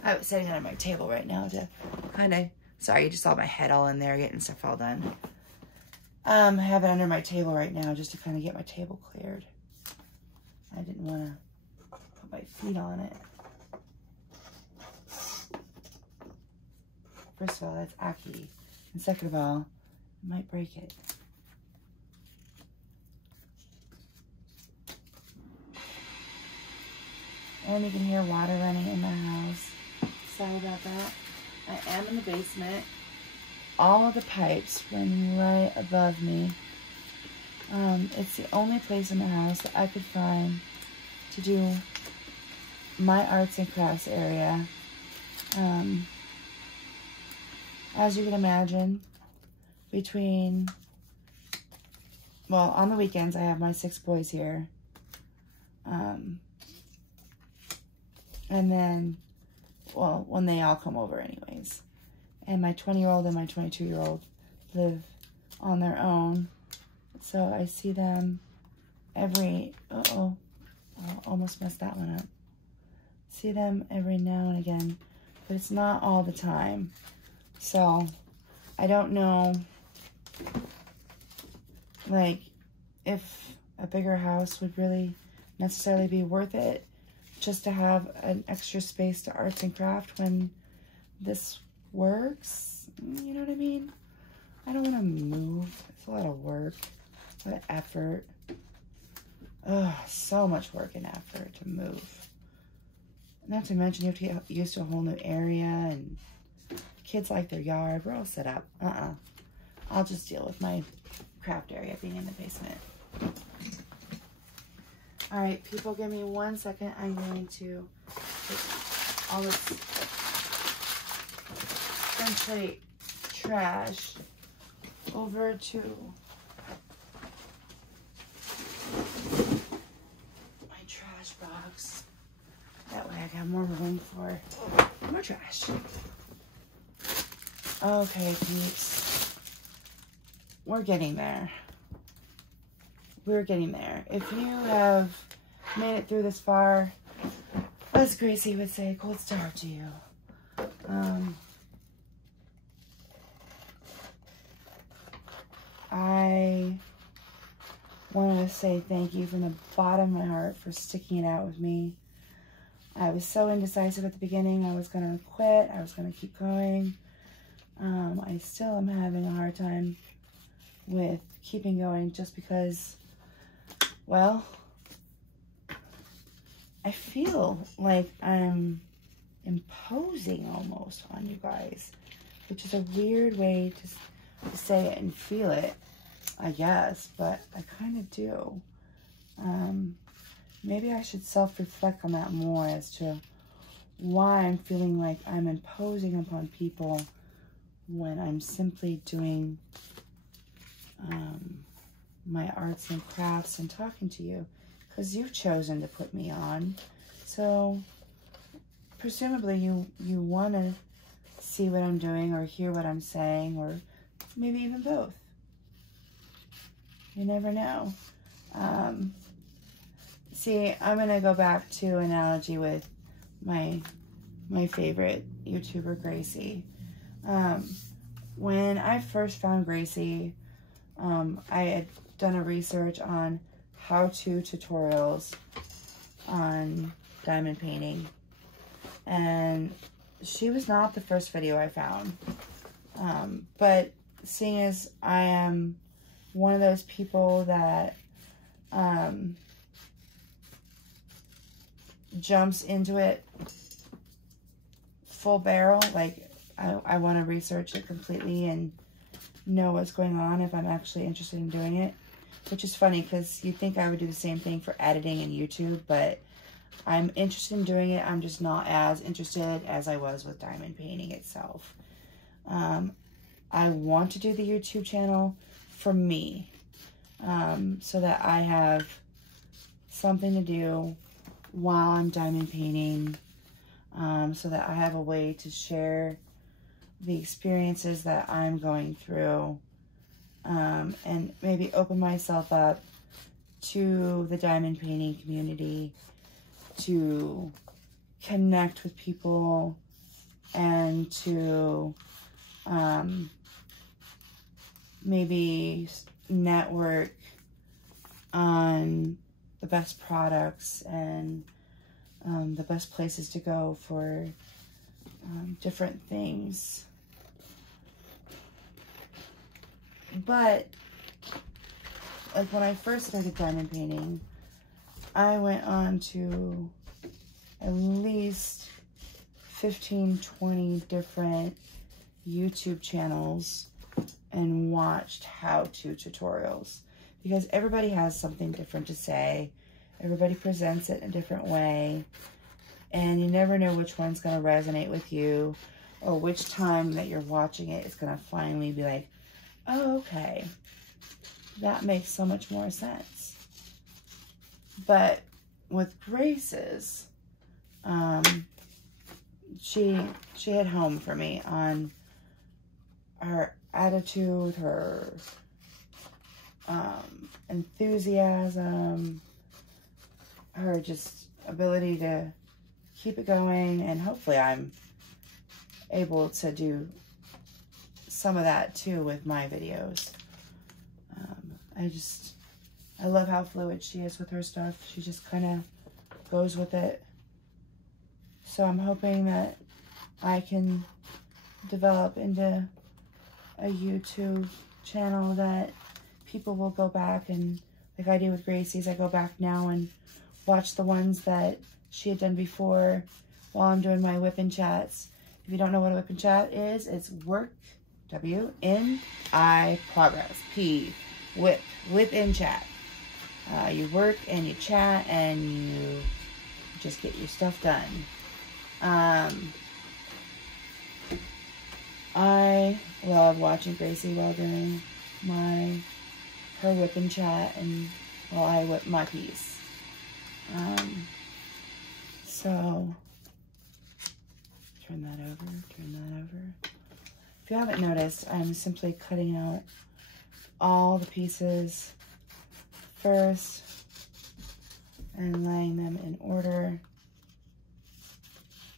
I was sitting under my table right now to kind of, sorry, you just saw my head all in there getting stuff all done. I have it under my table right now just to kind of get my table cleared. I didn't want to put my feet on it. First of all, that's Aki. And second of all, I might break it. And you can hear water running in my house. Sorry about that. I am in the basement. All of the pipes run right above me. It's the only place in the house that I could find to do my arts and crafts area. As you can imagine, between, well, on the weekends I have my 6 boys here. And then, well, when they all come over anyways. And my 20-year-old and my 22-year-old live on their own. So I see them every, almost messed that one up. See them every now and again, but it's not all the time. So I don't know, like, if a bigger house would really necessarily be worth it just to have an extra space to arts and craft when this works. You know what I mean? I don't want to move. It's a lot of work, a lot of effort. Ugh, so much work and effort to move. Not to mention you have to get used to a whole new area, and kids like their yard. We're all set up. I'll just deal with my craft area being in the basement. All right, people, give me 1 second. I'm going to take all this essentially trash over to my trash box. That way I got more room for more trash. Okay, peeps. We're getting there. We're getting there. If you have made it through this far, as Gracie would say, cold start to you. I wanted to say thank you from the bottom of my heart for sticking it out with me. I was so indecisive at the beginning. I was going to quit. I was going to keep going. I still am having a hard time with keeping going just because, well, I feel like I'm imposing almost on you guys, which is a weird way to say it and feel it, I guess, but I kind of do. Maybe I should self-reflect on that more as to why I'm feeling like I'm imposing upon people when I'm simply doing my arts and crafts and talking to you, because you've chosen to put me on. So presumably you want to see what I'm doing or hear what I'm saying, or maybe even both. You never know. See, I'm going to go back to an analogy with my favorite YouTuber, Gracie. When I first found Gracie, I had done a research on how-to tutorials on diamond painting, and she was not the first video I found. But seeing as I am one of those people that jumps into it full barrel, like I want to research it completely and know what's going on if I'm actually interested in doing it, which is funny because you'd think I would do the same thing for editing and YouTube, but I'm interested in doing it. I'm just not as interested as I was with diamond painting itself. I want to do the YouTube channel for me, so that I have something to do while I'm diamond painting, so that I have a way to share the experiences that I'm going through, and maybe open myself up to the diamond painting community to connect with people and to maybe network on the best products and the best places to go for different things. But like when I first started diamond painting, I went on to at least 15, 20 different YouTube channels and watched how-to tutorials, because everybody has something different to say. Everybody presents it in a different way, and you never know which one's going to resonate with you, or which time that you're watching it is going to finally be like, oh, okay, that makes so much more sense. But with Grace's, she hit home for me on her attitude, her enthusiasm, her just ability to keep it going, and hopefully I'm able to do some of that too with my videos. I love how fluid she is with her stuff. She just kind of goes with it. So I'm hoping that I can develop into a YouTube channel that people will go back and, like I do with Gracie's, I go back now and watch the ones that she had done before while I'm doing my whip and chats. If you don't know what a whip and chat is, it's work, W-N-I, progress, P, whip in chat. You work and you chat and you just get your stuff done. I love watching Gracie while doing her whip and chat and while I whip my piece. So turn that over. If you haven't noticed, I'm simply cutting out all the pieces first and laying them in order.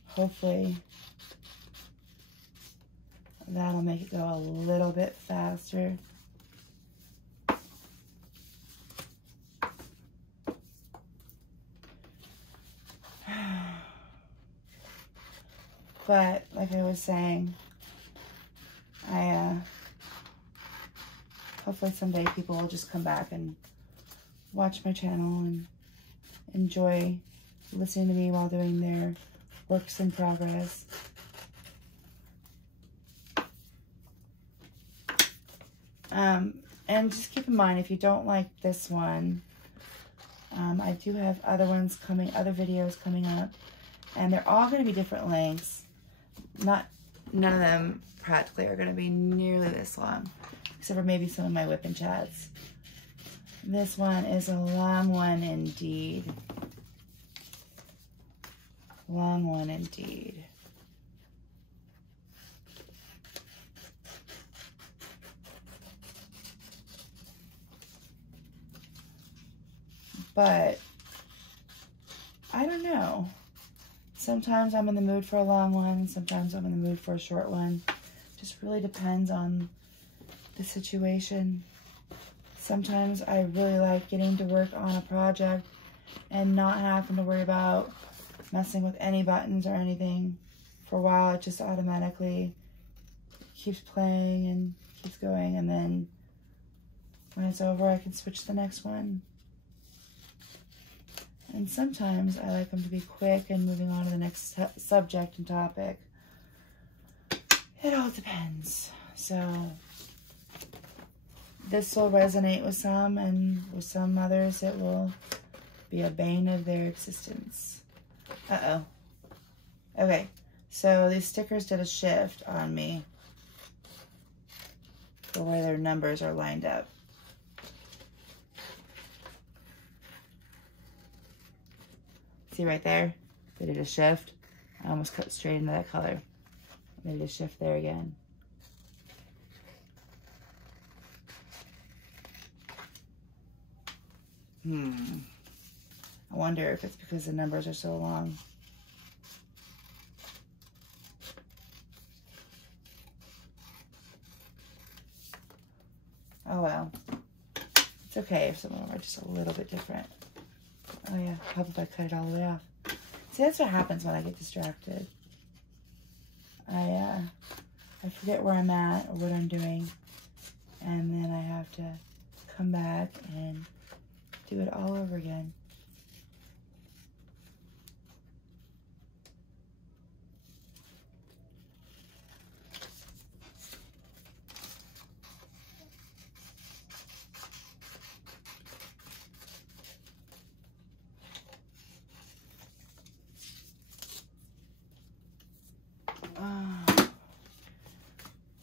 Hopefully that'll make it go a little bit faster. But like I was saying, hopefully someday people will just come back and watch my channel and enjoy listening to me while doing their works in progress. And just keep in mind, if you don't like this one, I do have other videos coming up, and they're all going to be different lengths. None of them practically are going to be nearly this long, except for maybe some of my whip and chats. This one is a long one indeed. Long one indeed. But I don't know. Sometimes I'm in the mood for a long one. Sometimes I'm in the mood for a short one. Just really depends on the situation. Sometimes I really like getting to work on a project and not having to worry about messing with any buttons or anything. For a while, it just automatically keeps playing and keeps going. And then when it's over, I can switch to the next one. And sometimes I like them to be quick and moving on to the next subject and topic. It all depends. So this will resonate with some, and with some others it will be a bane of their existence. Uh-oh. Okay, so these stickers did a shift on me the way their numbers are lined up. See right there? They did a shift. I almost cut straight into that color. They did a shift there again. I wonder if it's because the numbers are so long. Oh well. It's okay if some of them are just a little bit different. Oh yeah, how about if I cut it all the way off? See, that's what happens when I get distracted. I forget where I'm at or what I'm doing, and then I have to come back and do it all over again.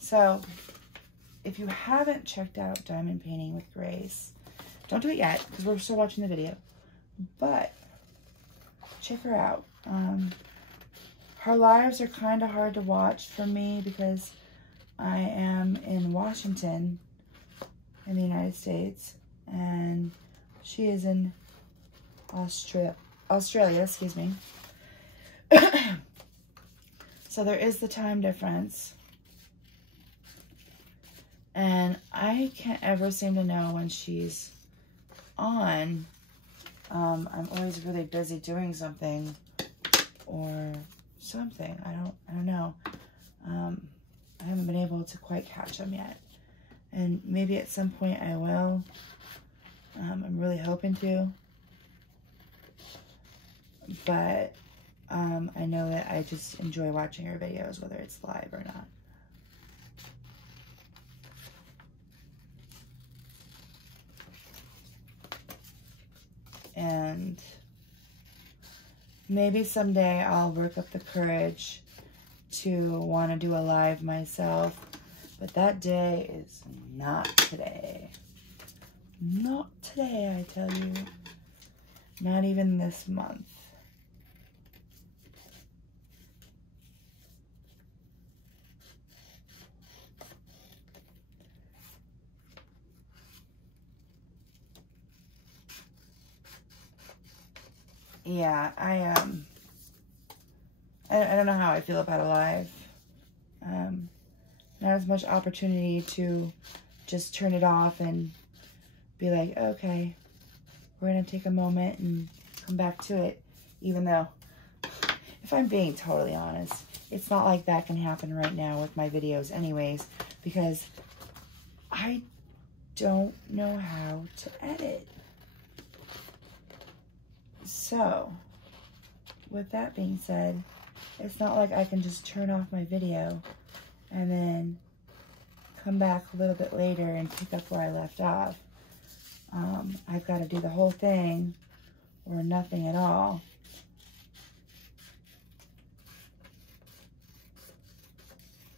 So, if you haven't checked out Diamond Painting with Grace, don't do it yet because we're still watching the video, but check her out. Her lives are kind of hard to watch for me because I am in Washington in the United States and she is in Australia, excuse me. So there is the time difference. And I can't ever seem to know when she's on. I'm always really busy doing something or something. I don't know. I haven't been able to quite catch them yet. And maybe at some point I will. I'm really hoping to. But I know that I just enjoy watching her videos, whether it's live or not. And maybe someday I'll work up the courage to want to do a live myself. But that day is not today. Not today, I tell you. Not even this month. Yeah, I don't know how I feel about a live. Not as much opportunity to just turn it off and be like, okay, we're gonna take a moment and come back to it. Even though, if I'm being totally honest, it's not like that can happen right now with my videos anyways, because I don't know how to edit. So, with that being said, it's not like I can just turn off my video and then come back a little bit later and pick up where I left off. I've got to do the whole thing or nothing at all.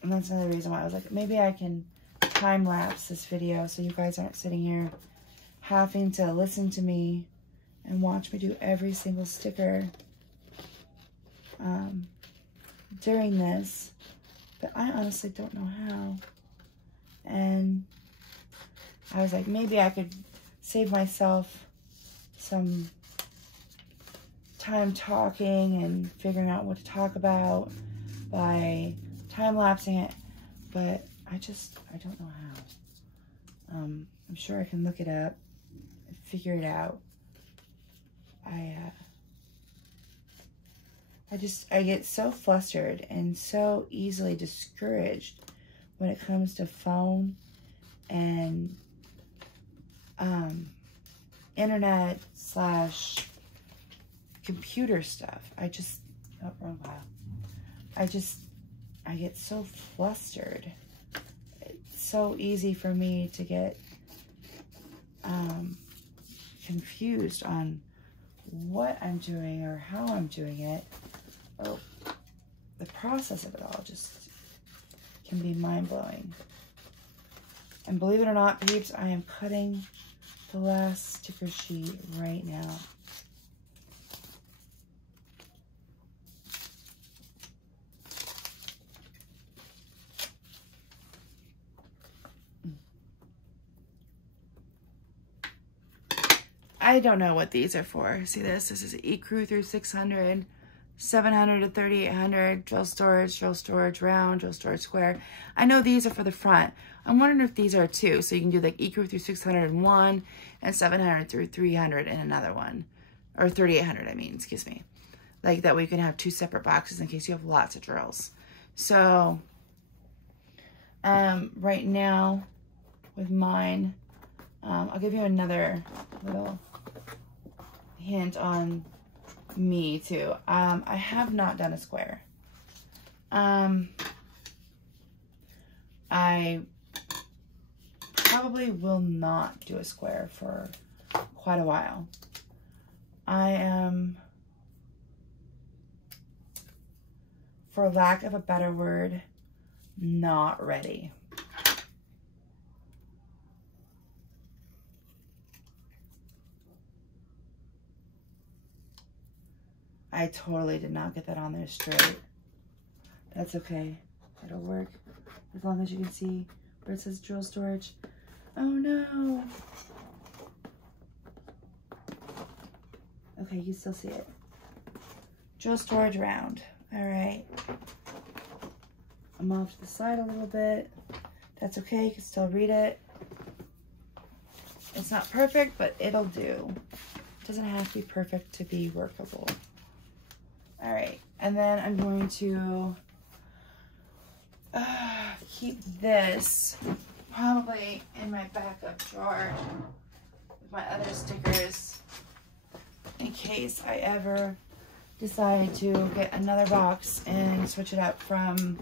And that's another reason why I was like, maybe I can time lapse this video so you guys aren't sitting here having to listen to me and watch me do every single sticker during this. But I honestly don't know how. And I was like, maybe I could save myself some time talking and figuring out what to talk about by time-lapsing it, but I don't know how. I'm sure I can look it up and figure it out. I get so flustered and so easily discouraged when it comes to phone and internet / computer stuff. Oh, wrong pile. I get so flustered. It's so easy for me to get confused on what I'm doing or how I'm doing it, or the process of it all just can be mind-blowing. And believe it or not, peeps, I am cutting the last sticker sheet right now. I don't know what these are for. See this? This is ecru through 600, 700 to 3800, drill storage round, drill storage square. I know these are for the front. I'm wondering if these are too. So you can do like ecru through 601 and 700 through 300 in another one. Or 3800, I mean, excuse me. Like that way you can have two separate boxes in case you have lots of drills. So, right now with mine, I'll give you another little hint on me too. I have not done a square. I probably will not do a square for quite a while. I am, for lack of a better word, not ready. I totally did not get that on there straight. That's okay. It'll work as long as you can see where it says drill storage. Oh no. Okay, you still see it. Drill storage round. All right. I'm off to the side a little bit. That's okay, you can still read it. It's not perfect, but it'll do. It doesn't have to be perfect to be workable. All right, and then I'm going to keep this probably in my backup drawer with my other stickers in case I ever decide to get another box and switch it up from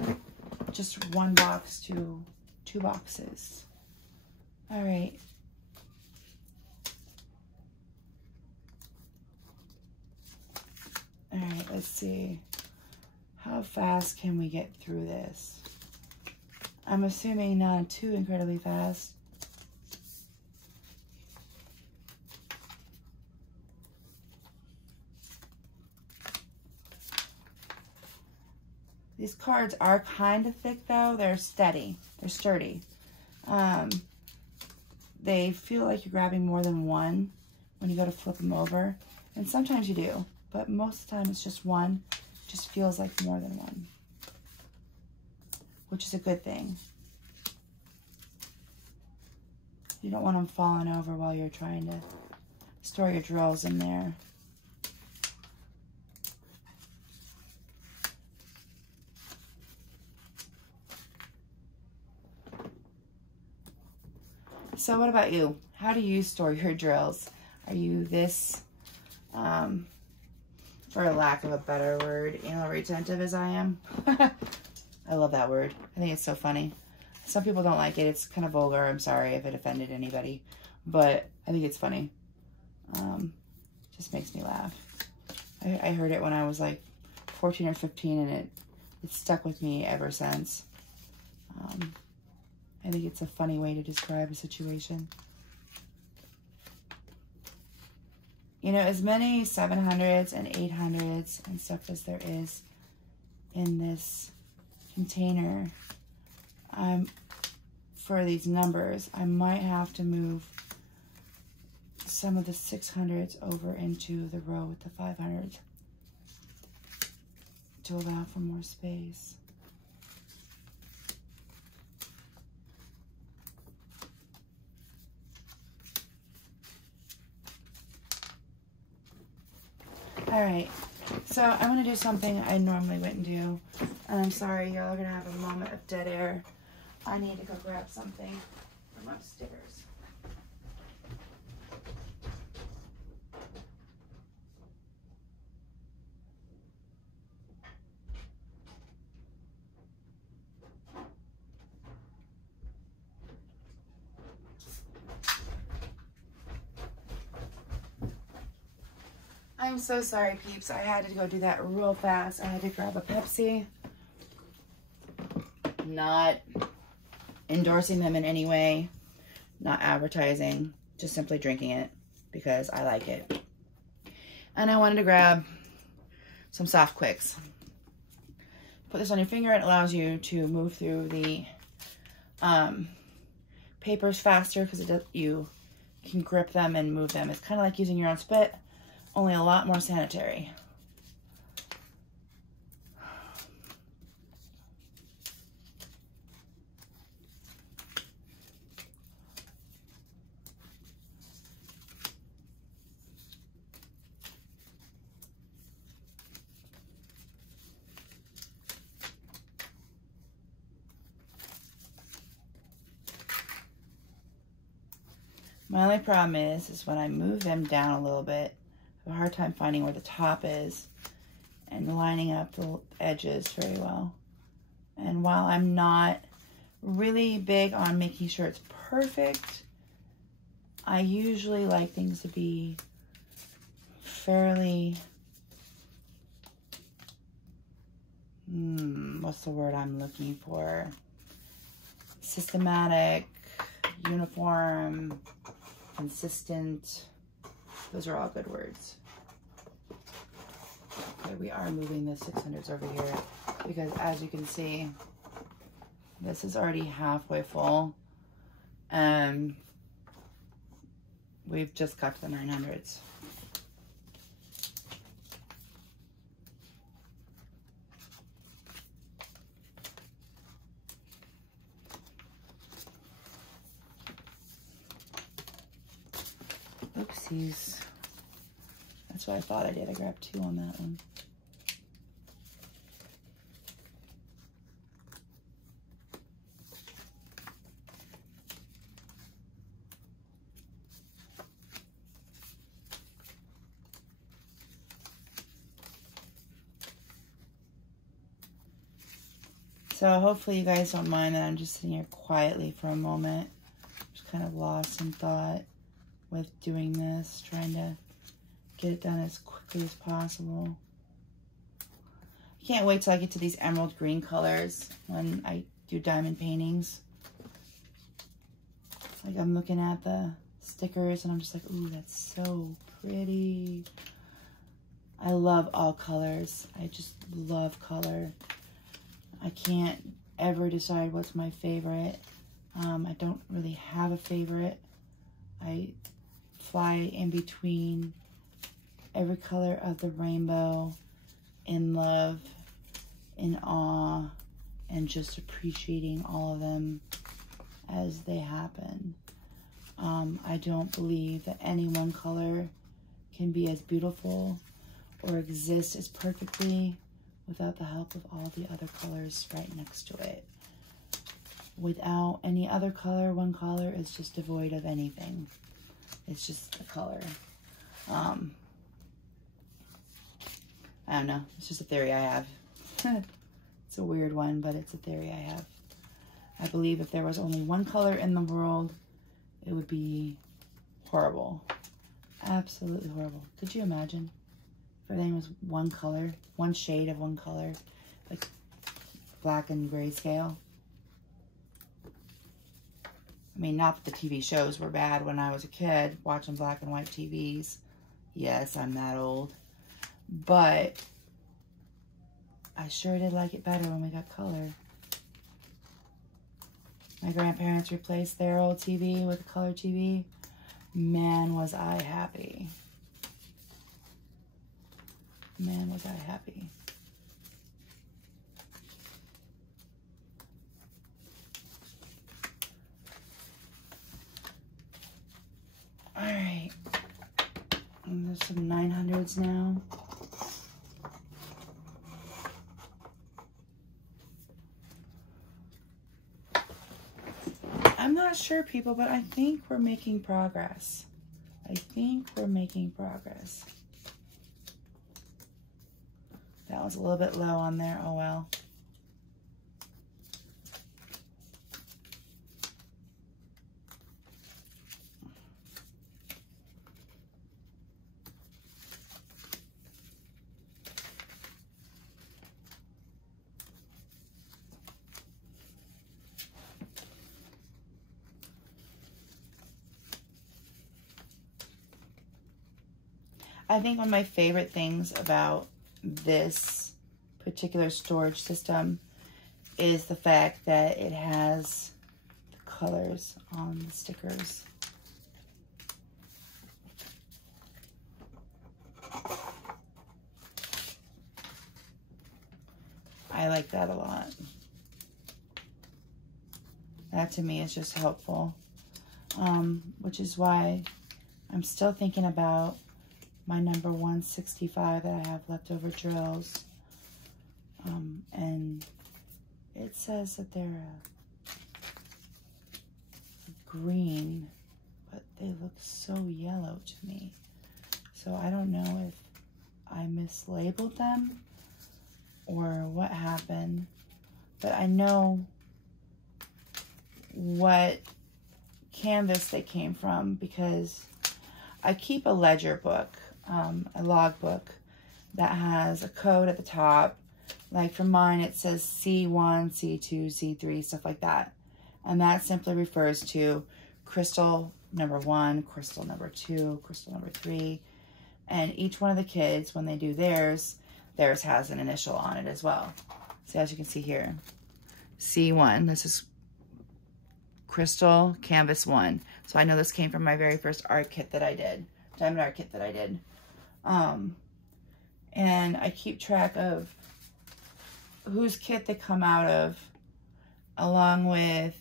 just one box to 2 boxes. All right. All right, let's see. How fast can we get through this? I'm assuming not too incredibly fast. These cards are kind of thick though. They're steady. They're sturdy. They feel like you're grabbing more than one when you go to flip them over. And sometimes you do. But most of the time it's just one. It just feels like more than one, which is a good thing. You don't want them falling over while you're trying to store your drills in there. So what about you? How do you store your drills? Are you this, for a lack of a better word, anal retentive as I am? I love that word. I think it's so funny. Some people don't like it. It's kind of vulgar. I'm sorry if it offended anybody, but I think it's funny. Just makes me laugh. I heard it when I was like 14 or 15, and it stuck with me ever since. I think it's a funny way to describe a situation. You know, as many 700s and 800s and stuff as there is in this container, for these numbers, I might have to move some of the 600s over into the row with the 500s to allow for more space. All right, so I'm gonna do something I normally wouldn't do. And I'm sorry, y'all are gonna have a moment of dead air. I need to go grab something from upstairs. I'm so sorry, peeps. I had to go do that real fast. I had to grab a Pepsi. Not endorsing them in any way. Not advertising. Just simply drinking it because I like it. And I wanted to grab some Soft Quicks. Put this on your finger. It allows you to move through the papers faster because you can grip them and move them. It's kind of like using your own spit, only a lot more sanitary. My only problem is when I move them down a little bit, I have a hard time finding where the top is and lining up the edges very well. And while I'm not really big on making sure it's perfect, I usually like things to be fairly, what's the word I'm looking for? Systematic, uniform, consistent. Those are all good words. Okay, we are moving the 600s over here because as you can see, this is already halfway full and we've just got to the 900s. Oopsies. That's what I thought I did. I grabbed 2 on that one. So hopefully you guys don't mind that I'm just sitting here quietly for a moment. Just kind of lost in thought with doing this, trying to get it done as quickly as possible. I can't wait till I get to these emerald green colors when I do diamond paintings. Like I'm looking at the stickers and I'm just like, ooh, that's so pretty. I love all colors. I just love color. I can't ever decide what's my favorite. I don't really have a favorite. I fly in between every color of the rainbow, in love, in awe, and just appreciating all of them as they happen. I don't believe that any one color can be as beautiful or exist as perfectly without the help of all the other colors right next to it. without any other color. One color is just devoid of anything. It's just a color. I don't know. It's just a theory I have. It's a weird one, but it's a theory I have. I believe if there was only one color in the world, it would be horrible. Absolutely horrible. Could you imagine if everything was one color, one shade of one color, like black and grayscale? I mean, not that the TV shows were bad when I was a kid, watching black and white TVs. Yes, I'm that old. But I sure did like it better when we got color. My grandparents replaced their old TV with a color TV. Man, was I happy. Man, was I happy. All right. And there's some 900s now. I'm not sure, people, but I think we're making progress. I think we're making progress. That was a little bit low on there. Oh, well. I think one of my favorite things about this particular storage system is the fact that it has the colors on the stickers. I like that a lot. That to me is just helpful, which is why I'm still thinking about my number 165 that I have leftover drills. And it says that they're green, but they look so yellow to me. So I don't know if I mislabeled them or what happened, but I know what canvas they came from because I keep a ledger book, a log book that has a code at the top. Like for mine, it says C1, C2, C3, stuff like that. And that simply refers to crystal number 1, crystal number 2, crystal number 3. And each one of the kids, when they do theirs has an initial on it as well. So as you can see here, C1, this is crystal canvas 1. So I know this came from my very first art kit that I did, diamond art kit that I did. And I keep track of whose kit they come out of, along with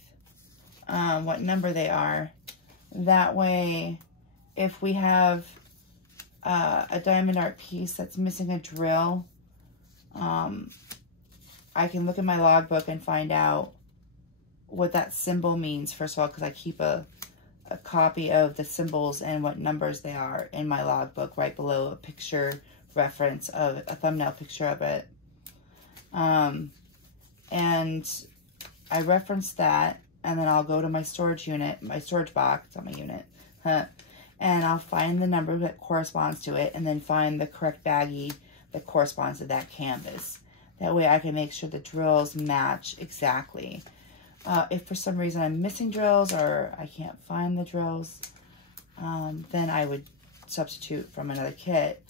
what number they are. That way, if we have a diamond art piece that's missing a drill, I can look at my logbook and find out what that symbol means, first of all, because I keep a copy of the symbols and what numbers they are in my logbook right below a picture reference of a thumbnail picture of it. And I reference that, and then I'll go to my storage unit, my storage box, not my unit, and I'll find the number that corresponds to it, and then find the correct baggie that corresponds to that canvas. That way I can make sure the drills match exactly. If for some reason I'm missing drills or I can't find the drills, then I would substitute from another kit.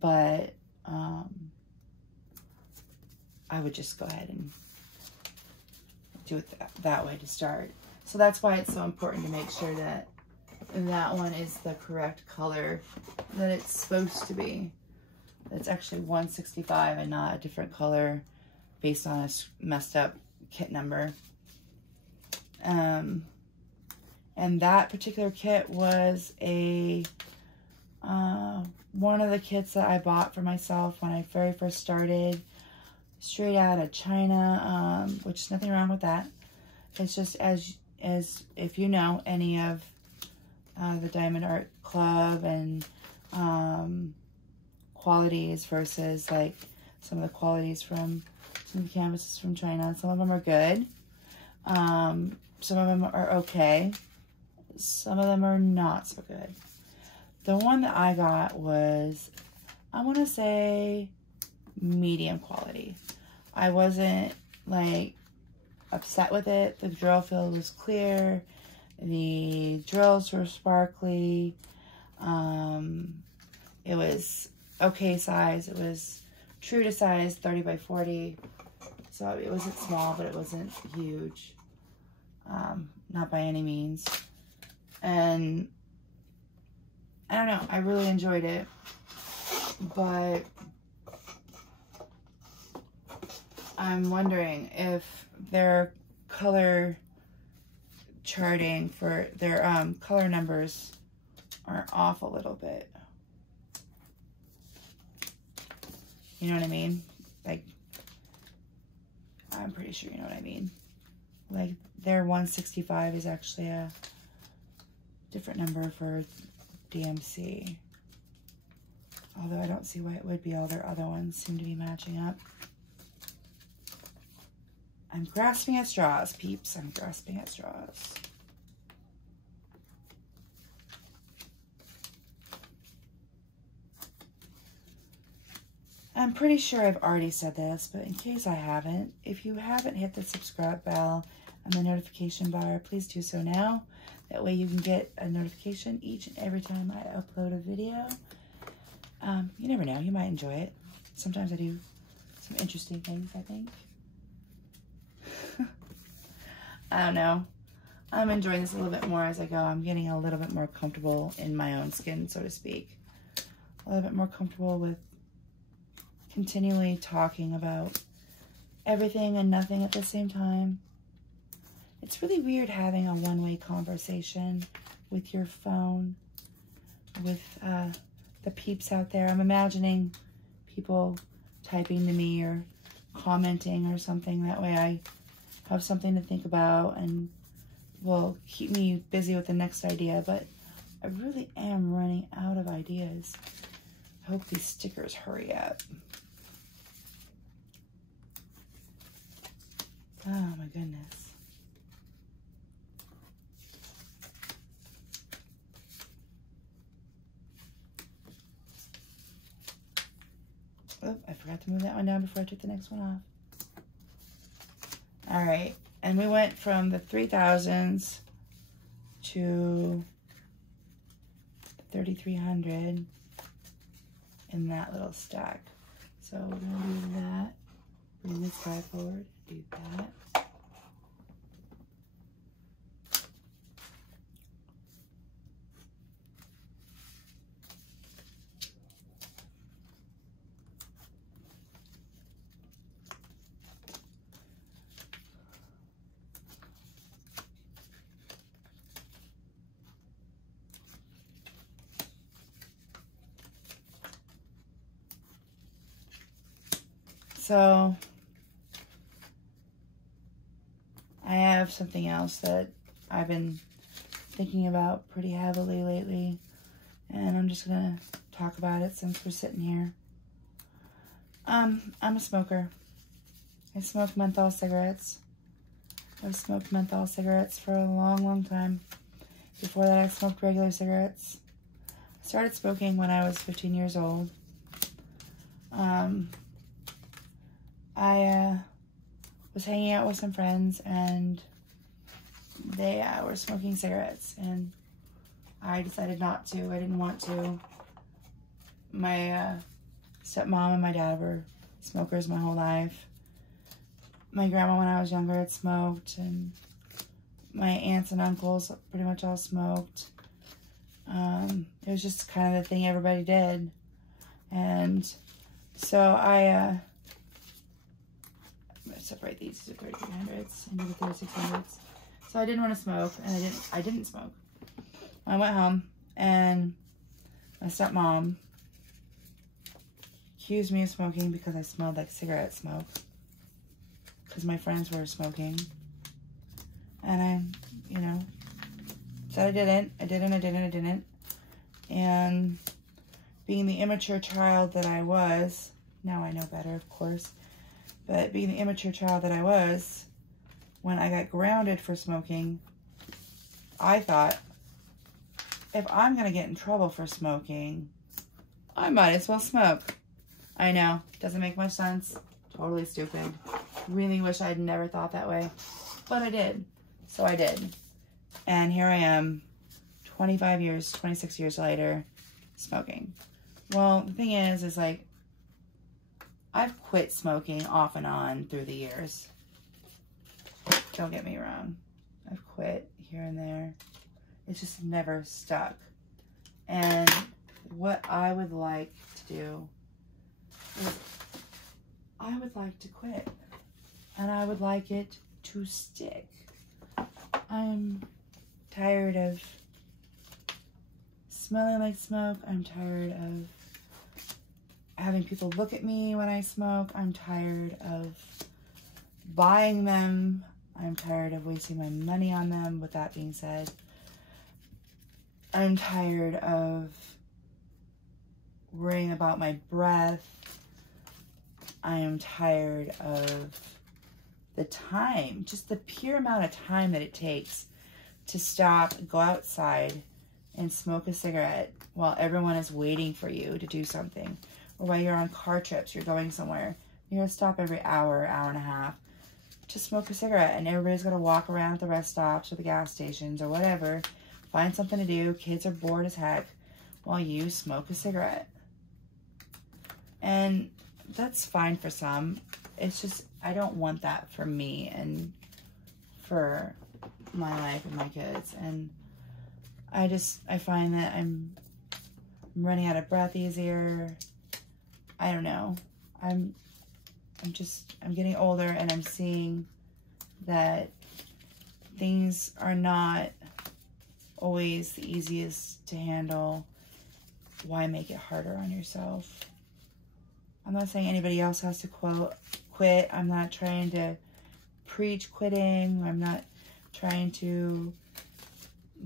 But I would just go ahead and do it that way to start. So that's why it's so important to make sure that that one is the correct color that it's supposed to be. It's actually 165 and not a different color based on a messed up kit number. And that particular kit was a one of the kits that I bought for myself when I very first started, straight out of China, which is nothing wrong with that. It's just as if you know any of the Diamond Art Club and qualities versus like some of the qualities from some of the canvases from China. Some of them are good. Some of them are okay. Some of them are not so good. The one that I got was, I want to say, medium quality. I wasn't like upset with it. The drill field was clear. The drills were sparkly. It was okay size. It was true to size, 30 by 40. So it wasn't small, but it wasn't huge. Not by any means. And I don't know, I really enjoyed it. But I'm wondering if their color charting for their color numbers are off a little bit. You know what I mean? Like, I'm pretty sure you know what I mean. Like, their 165 is actually a different number for DMC. Although I don't see why it would be. All their other ones seem to be matching up. I'm grasping at straws, peeps. I'm grasping at straws. I'm pretty sure I've already said this, but in case I haven't, if you haven't hit the subscribe bell and the notification bar, please do so now. That way you can get a notification each and every time I upload a video. You never know, you might enjoy it. Sometimes I do some interesting things, I think. I don't know. I'm enjoying this a little bit more as I go. I'm getting a little bit more comfortable in my own skin, so to speak. A little bit more comfortable with continually talking about everything and nothing at the same time. It's really weird having a one-way conversation with your phone, with the peeps out there. I'm imagining people typing to me or commenting or something. That way I have something to think about and will keep me busy with the next idea. But I really am running out of ideas. I hope these stickers hurry up. Oh my goodness. Oh, I forgot to move that one down before I took the next one off. All right, and we went from the 3000s to 3300 in that little stack. So we're gonna do that. Bring this guy forward. Do that. So I have something else that I've been thinking about pretty heavily lately, and I'm just gonna talk about it since we're sitting here. I'm a smoker. I smoke menthol cigarettes. I've smoked menthol cigarettes for a long, long time. Before that, I smoked regular cigarettes. I started smoking when I was 15 years old. I was hanging out with some friends, and they were smoking cigarettes, and I decided not to. I didn't want to. My stepmom and my dad were smokers my whole life. My grandma, when I was younger, had smoked, and my aunts and uncles pretty much all smoked. It was just kind of the thing everybody did. And so I'm gonna separate these to 3300s and do the 3600s. So I didn't want to smoke, and I didn't smoke. I went home, and my stepmom accused me of smoking because I smelled like cigarette smoke, because my friends were smoking. And I, you know, said I didn't. And being the immature child that I was, now I know better, of course, but being the immature child that I was, when I got grounded for smoking, I thought, if I'm going to get in trouble for smoking, I might as well smoke. I know, doesn't make much sense. Totally stupid. Really wish I'd never thought that way, but I did. So I did. And here I am, 25 years, 26 years later, smoking. Well, the thing is like, I've quit smoking off and on through the years. Don't get me wrong. I've quit here and there. It's just never stuck. And what I would like to do is I would like to quit. And I would like it to stick. I'm tired of smelling like smoke. I'm tired of having people look at me when I smoke. I'm tired of buying them. I'm tired of wasting my money on them. With that being said, I'm tired of worrying about my breath. I am tired of the time, just the pure amount of time that it takes to stop, go outside, and smoke a cigarette while everyone is waiting for you to do something. Or while you're on car trips, you're going somewhere. You're going to stop every hour, hour and a half to smoke a cigarette. And everybody's going to walk around at the rest stops or the gas stations or whatever. Find something to do. Kids are bored as heck while you smoke a cigarette. And that's fine for some. It's just, I don't want that for me and for my life and my kids. And I find that I'm running out of breath easier. I don't know. I'm getting older, and I'm seeing that things are not always the easiest to handle. Why make it harder on yourself? I'm not saying anybody else has to quit. I'm not trying to preach quitting. I'm not trying to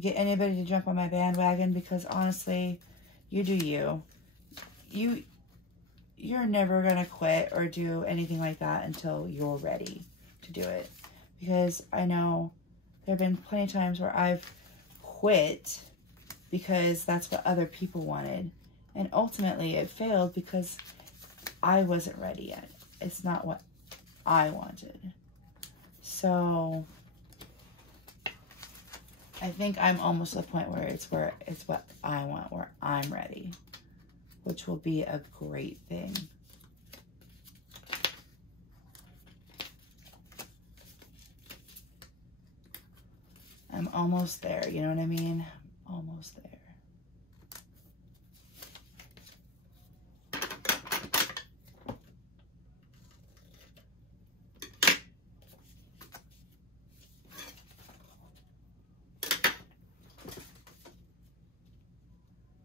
get anybody to jump on my bandwagon, because honestly, you do you. You're never going to quit or do anything like that until you're ready to do it. Because I know there have been plenty of times where I've quit because that's what other people wanted. And ultimately it failed because I wasn't ready yet. It's not what I wanted. So I think I'm almost at the point where it's what I want, where I'm ready, which will be a great thing. I'm almost there, you know what I mean? Almost there.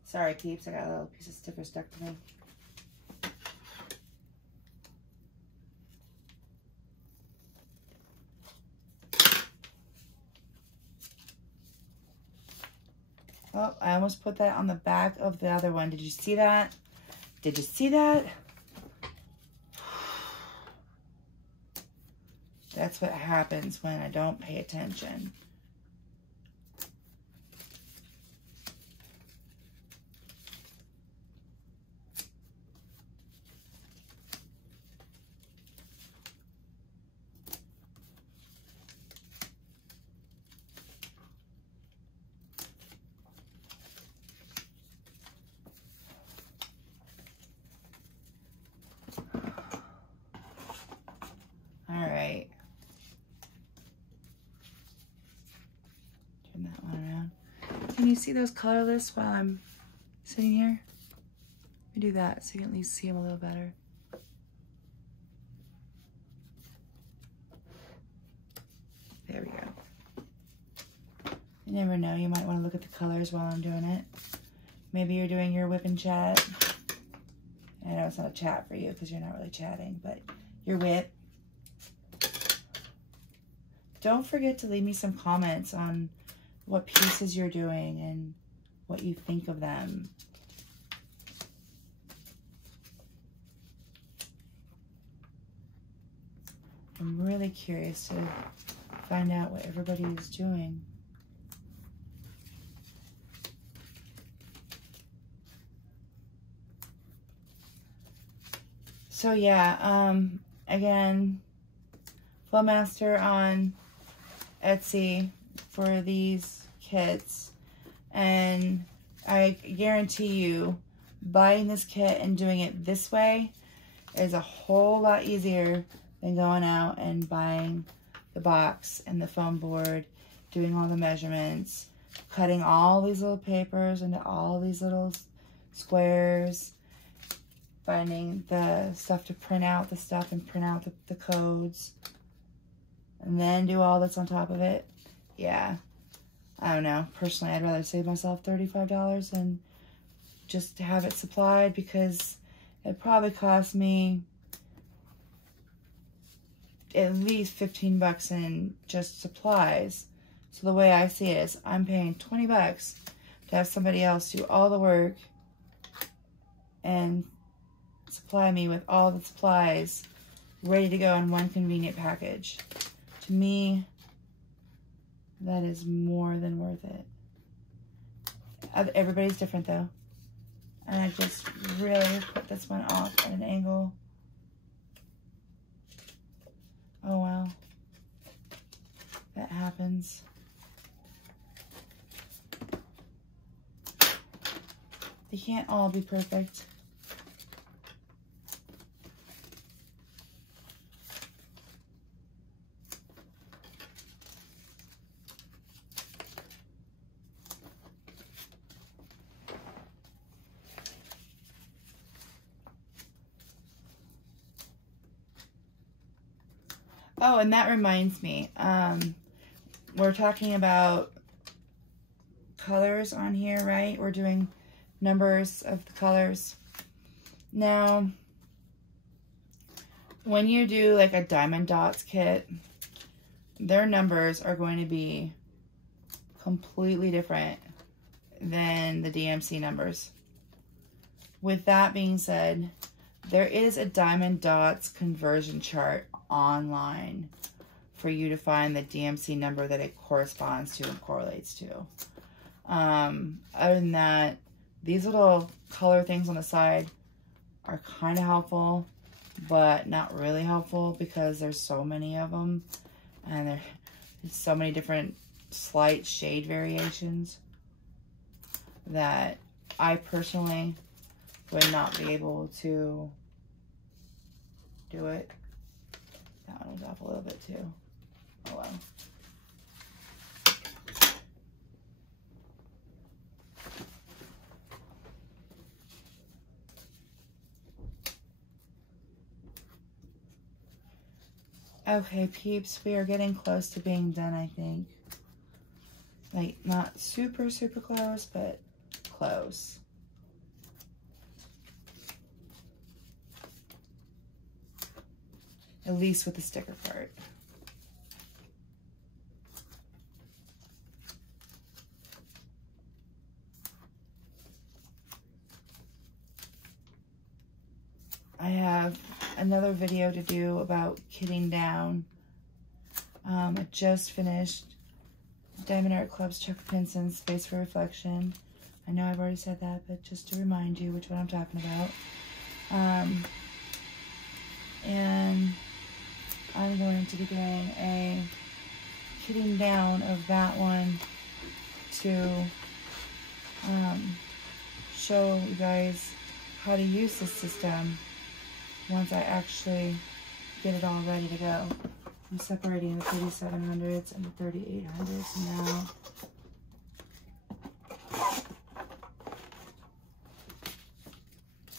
Sorry, peeps, I got a little piece of sticker stuck to me. Oh, I almost put that on the back of the other one. Did you see that? Did you see that? That's what happens when I don't pay attention. Can you see those colorless while I'm sitting here? Let me do that so you can at least see them a little better. There we go. You never know, you might want to look at the colors while I'm doing it. Maybe you're doing your whip and chat. I know it's not a chat for you because you're not really chatting, but your whip. don't forget to leave me some comments on what pieces you're doing and what you think of them. I'm really curious to find out what everybody is doing. So yeah, again, Flawmaster on Etsy for these kits, and I guarantee you buying this kit and doing it this way is a whole lot easier than going out and buying the box and the foam board, doing all the measurements, cutting all these little papers into all these little squares, finding the stuff to print out the stuff and print out the codes, and then do all that's on top of it. Yeah, I don't know. Personally, I'd rather save myself $35 and just to have it supplied, because it probably cost me at least 15 bucks in just supplies. So the way I see it is I'm paying 20 bucks to have somebody else do all the work and supply me with all the supplies ready to go in one convenient package. To me, that is more than worth it. Everybody's different though. And I just really put this one off at an angle. Oh well, that happens. They can't all be perfect. Oh, and that reminds me, we're talking about colors on here, right? We're doing numbers of the colors. Now, when you do like a diamond dots kit, their numbers are going to be completely different than the DMC numbers. With that being said, there is a diamond dots conversion chart online for you to find the DMC number that it corresponds to and correlates to. Other than that, these little color things on the side are kind of helpful, but not really helpful, because there's so many of them and there's so many different slight shade variations that I personally would not be able to do it. That one was off a little bit too. Oh well. Okay, peeps, we are getting close to being done, I think. Like, not super, super close, but close. At least with the sticker part. I have another video to do about kitting down. I just finished Diamond Art Club's Chuck Pinson Space for Reflection. I know I've already said that, but just to remind you which one I'm talking about. And I'm going to be doing a kitting down of that one to show you guys how to use this system once I actually get it all ready to go. I'm separating the 3700s and the 3800s now.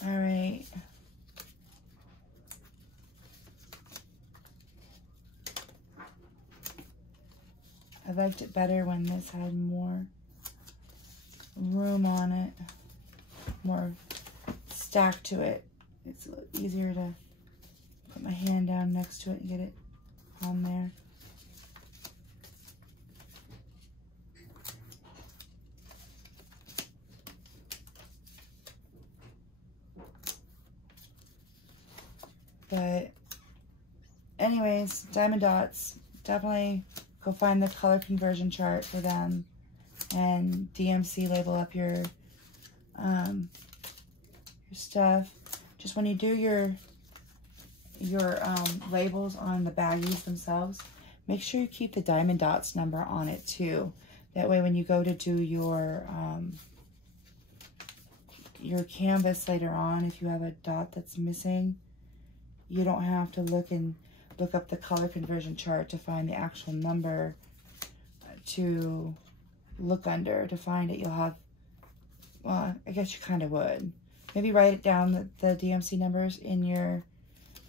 All right. I liked it better when this had more room on it, more stack to it. It's a little easier to put my hand down next to it and get it on there. But anyways, diamond dots, definitely go find the color conversion chart for them and DMC label up your stuff. Just when you do your labels on the baggies themselves, make sure you keep the diamond dots number on it too. That way when you go to do your canvas later on, if you have a dot that's missing, you don't have to look up the color conversion chart to find the actual number to look under to find it. You'll have, well, I guess you kind of would. Maybe write it down, the DMC numbers in your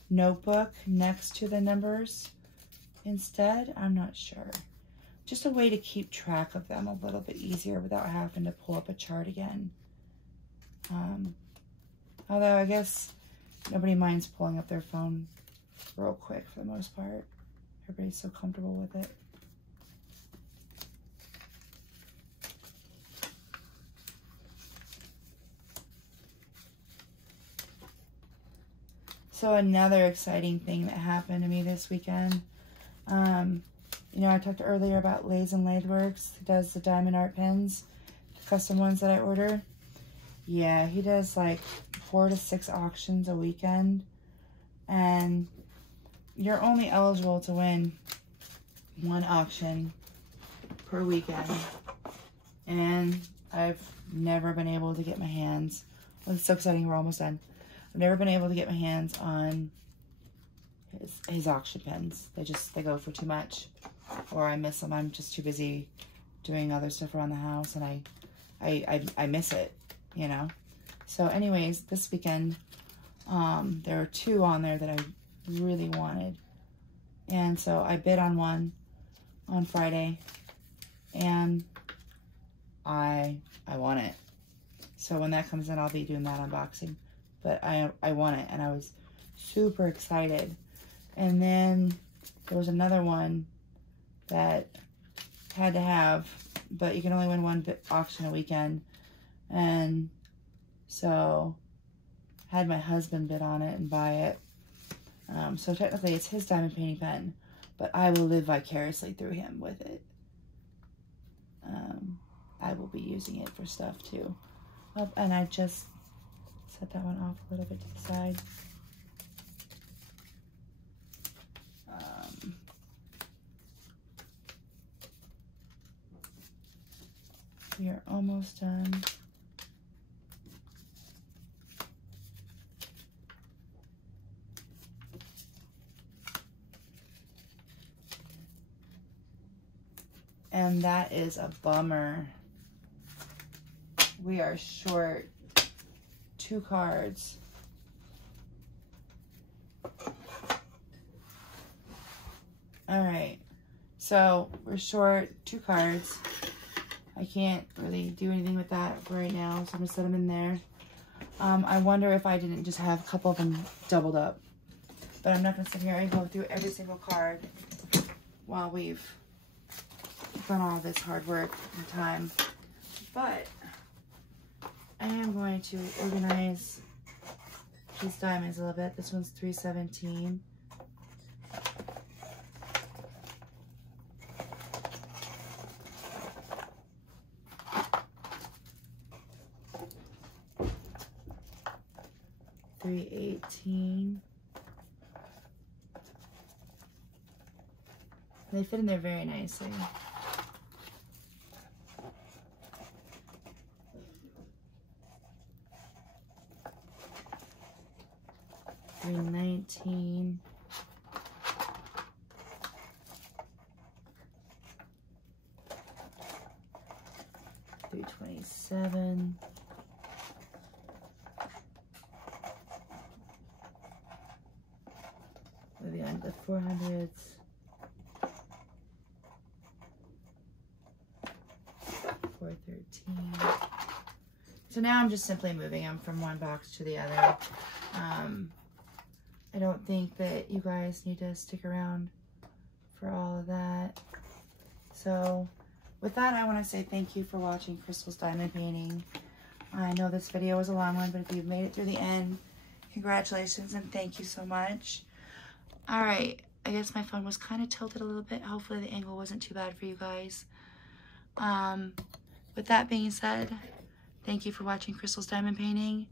notebook next to the numbers instead. I'm not sure. Just a way to keep track of them a little bit easier without having to pull up a chart again. Although I guess nobody minds pulling up their phone real quick for the most part. Everybody's so comfortable with it. So another exciting thing that happened to me this weekend, you know, I talked earlier about Lays and Laidworks, who does the diamond art pens, the custom ones that I order. Yeah, he does like 4 to 6 auctions a weekend, and you're only eligible to win 1 auction per weekend. And I've never been able to get my hands, well, it's so exciting, we're almost done. I've never been able to get my hands on his auction pens. They go for too much, or I miss them. I'm just too busy doing other stuff around the house, and I miss it, you know. So anyways, this weekend, there are 2 on there that I really wanted, and so I bid on one on Friday, and I won it. So when that comes in, I'll be doing that unboxing. But I won it, and I was super excited. And then there was another one that had to have, but you can only win 1 auction a weekend. And so I had my husband bid on it and buy it. So technically it's his diamond painting pen, but I will live vicariously through him with it. I will be using it for stuff too. Oh, and I just set that one off a little bit to the side. We are almost done. And that is a bummer. We are short 2 cards. All right, so we're short 2 cards. I can't really do anything with that right now, so I'm gonna set them in there. I wonder if I didn't just have a couple of them doubled up, but I'm not gonna sit here and go through every single card while we've done all this hard work and time. But I am going to organize these diamonds a little bit. This one's 317. $318. They fit in there very nicely. $319. $327. Moving on to the 400s. $413. So now I'm just simply moving them from one box to the other. I don't think that you guys need to stick around for all of that. So with that, I want to say thank you for watching Crystal's diamond painting. I know this video was a long one, but if you've made it through the end, Congratulations and thank you so much. All right, I guess my phone was kind of tilted a little bit. Hopefully the angle wasn't too bad for you guys. With that being said, thank you for watching Crystal's diamond painting,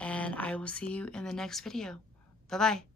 and I will see you in the next video. Bye-bye.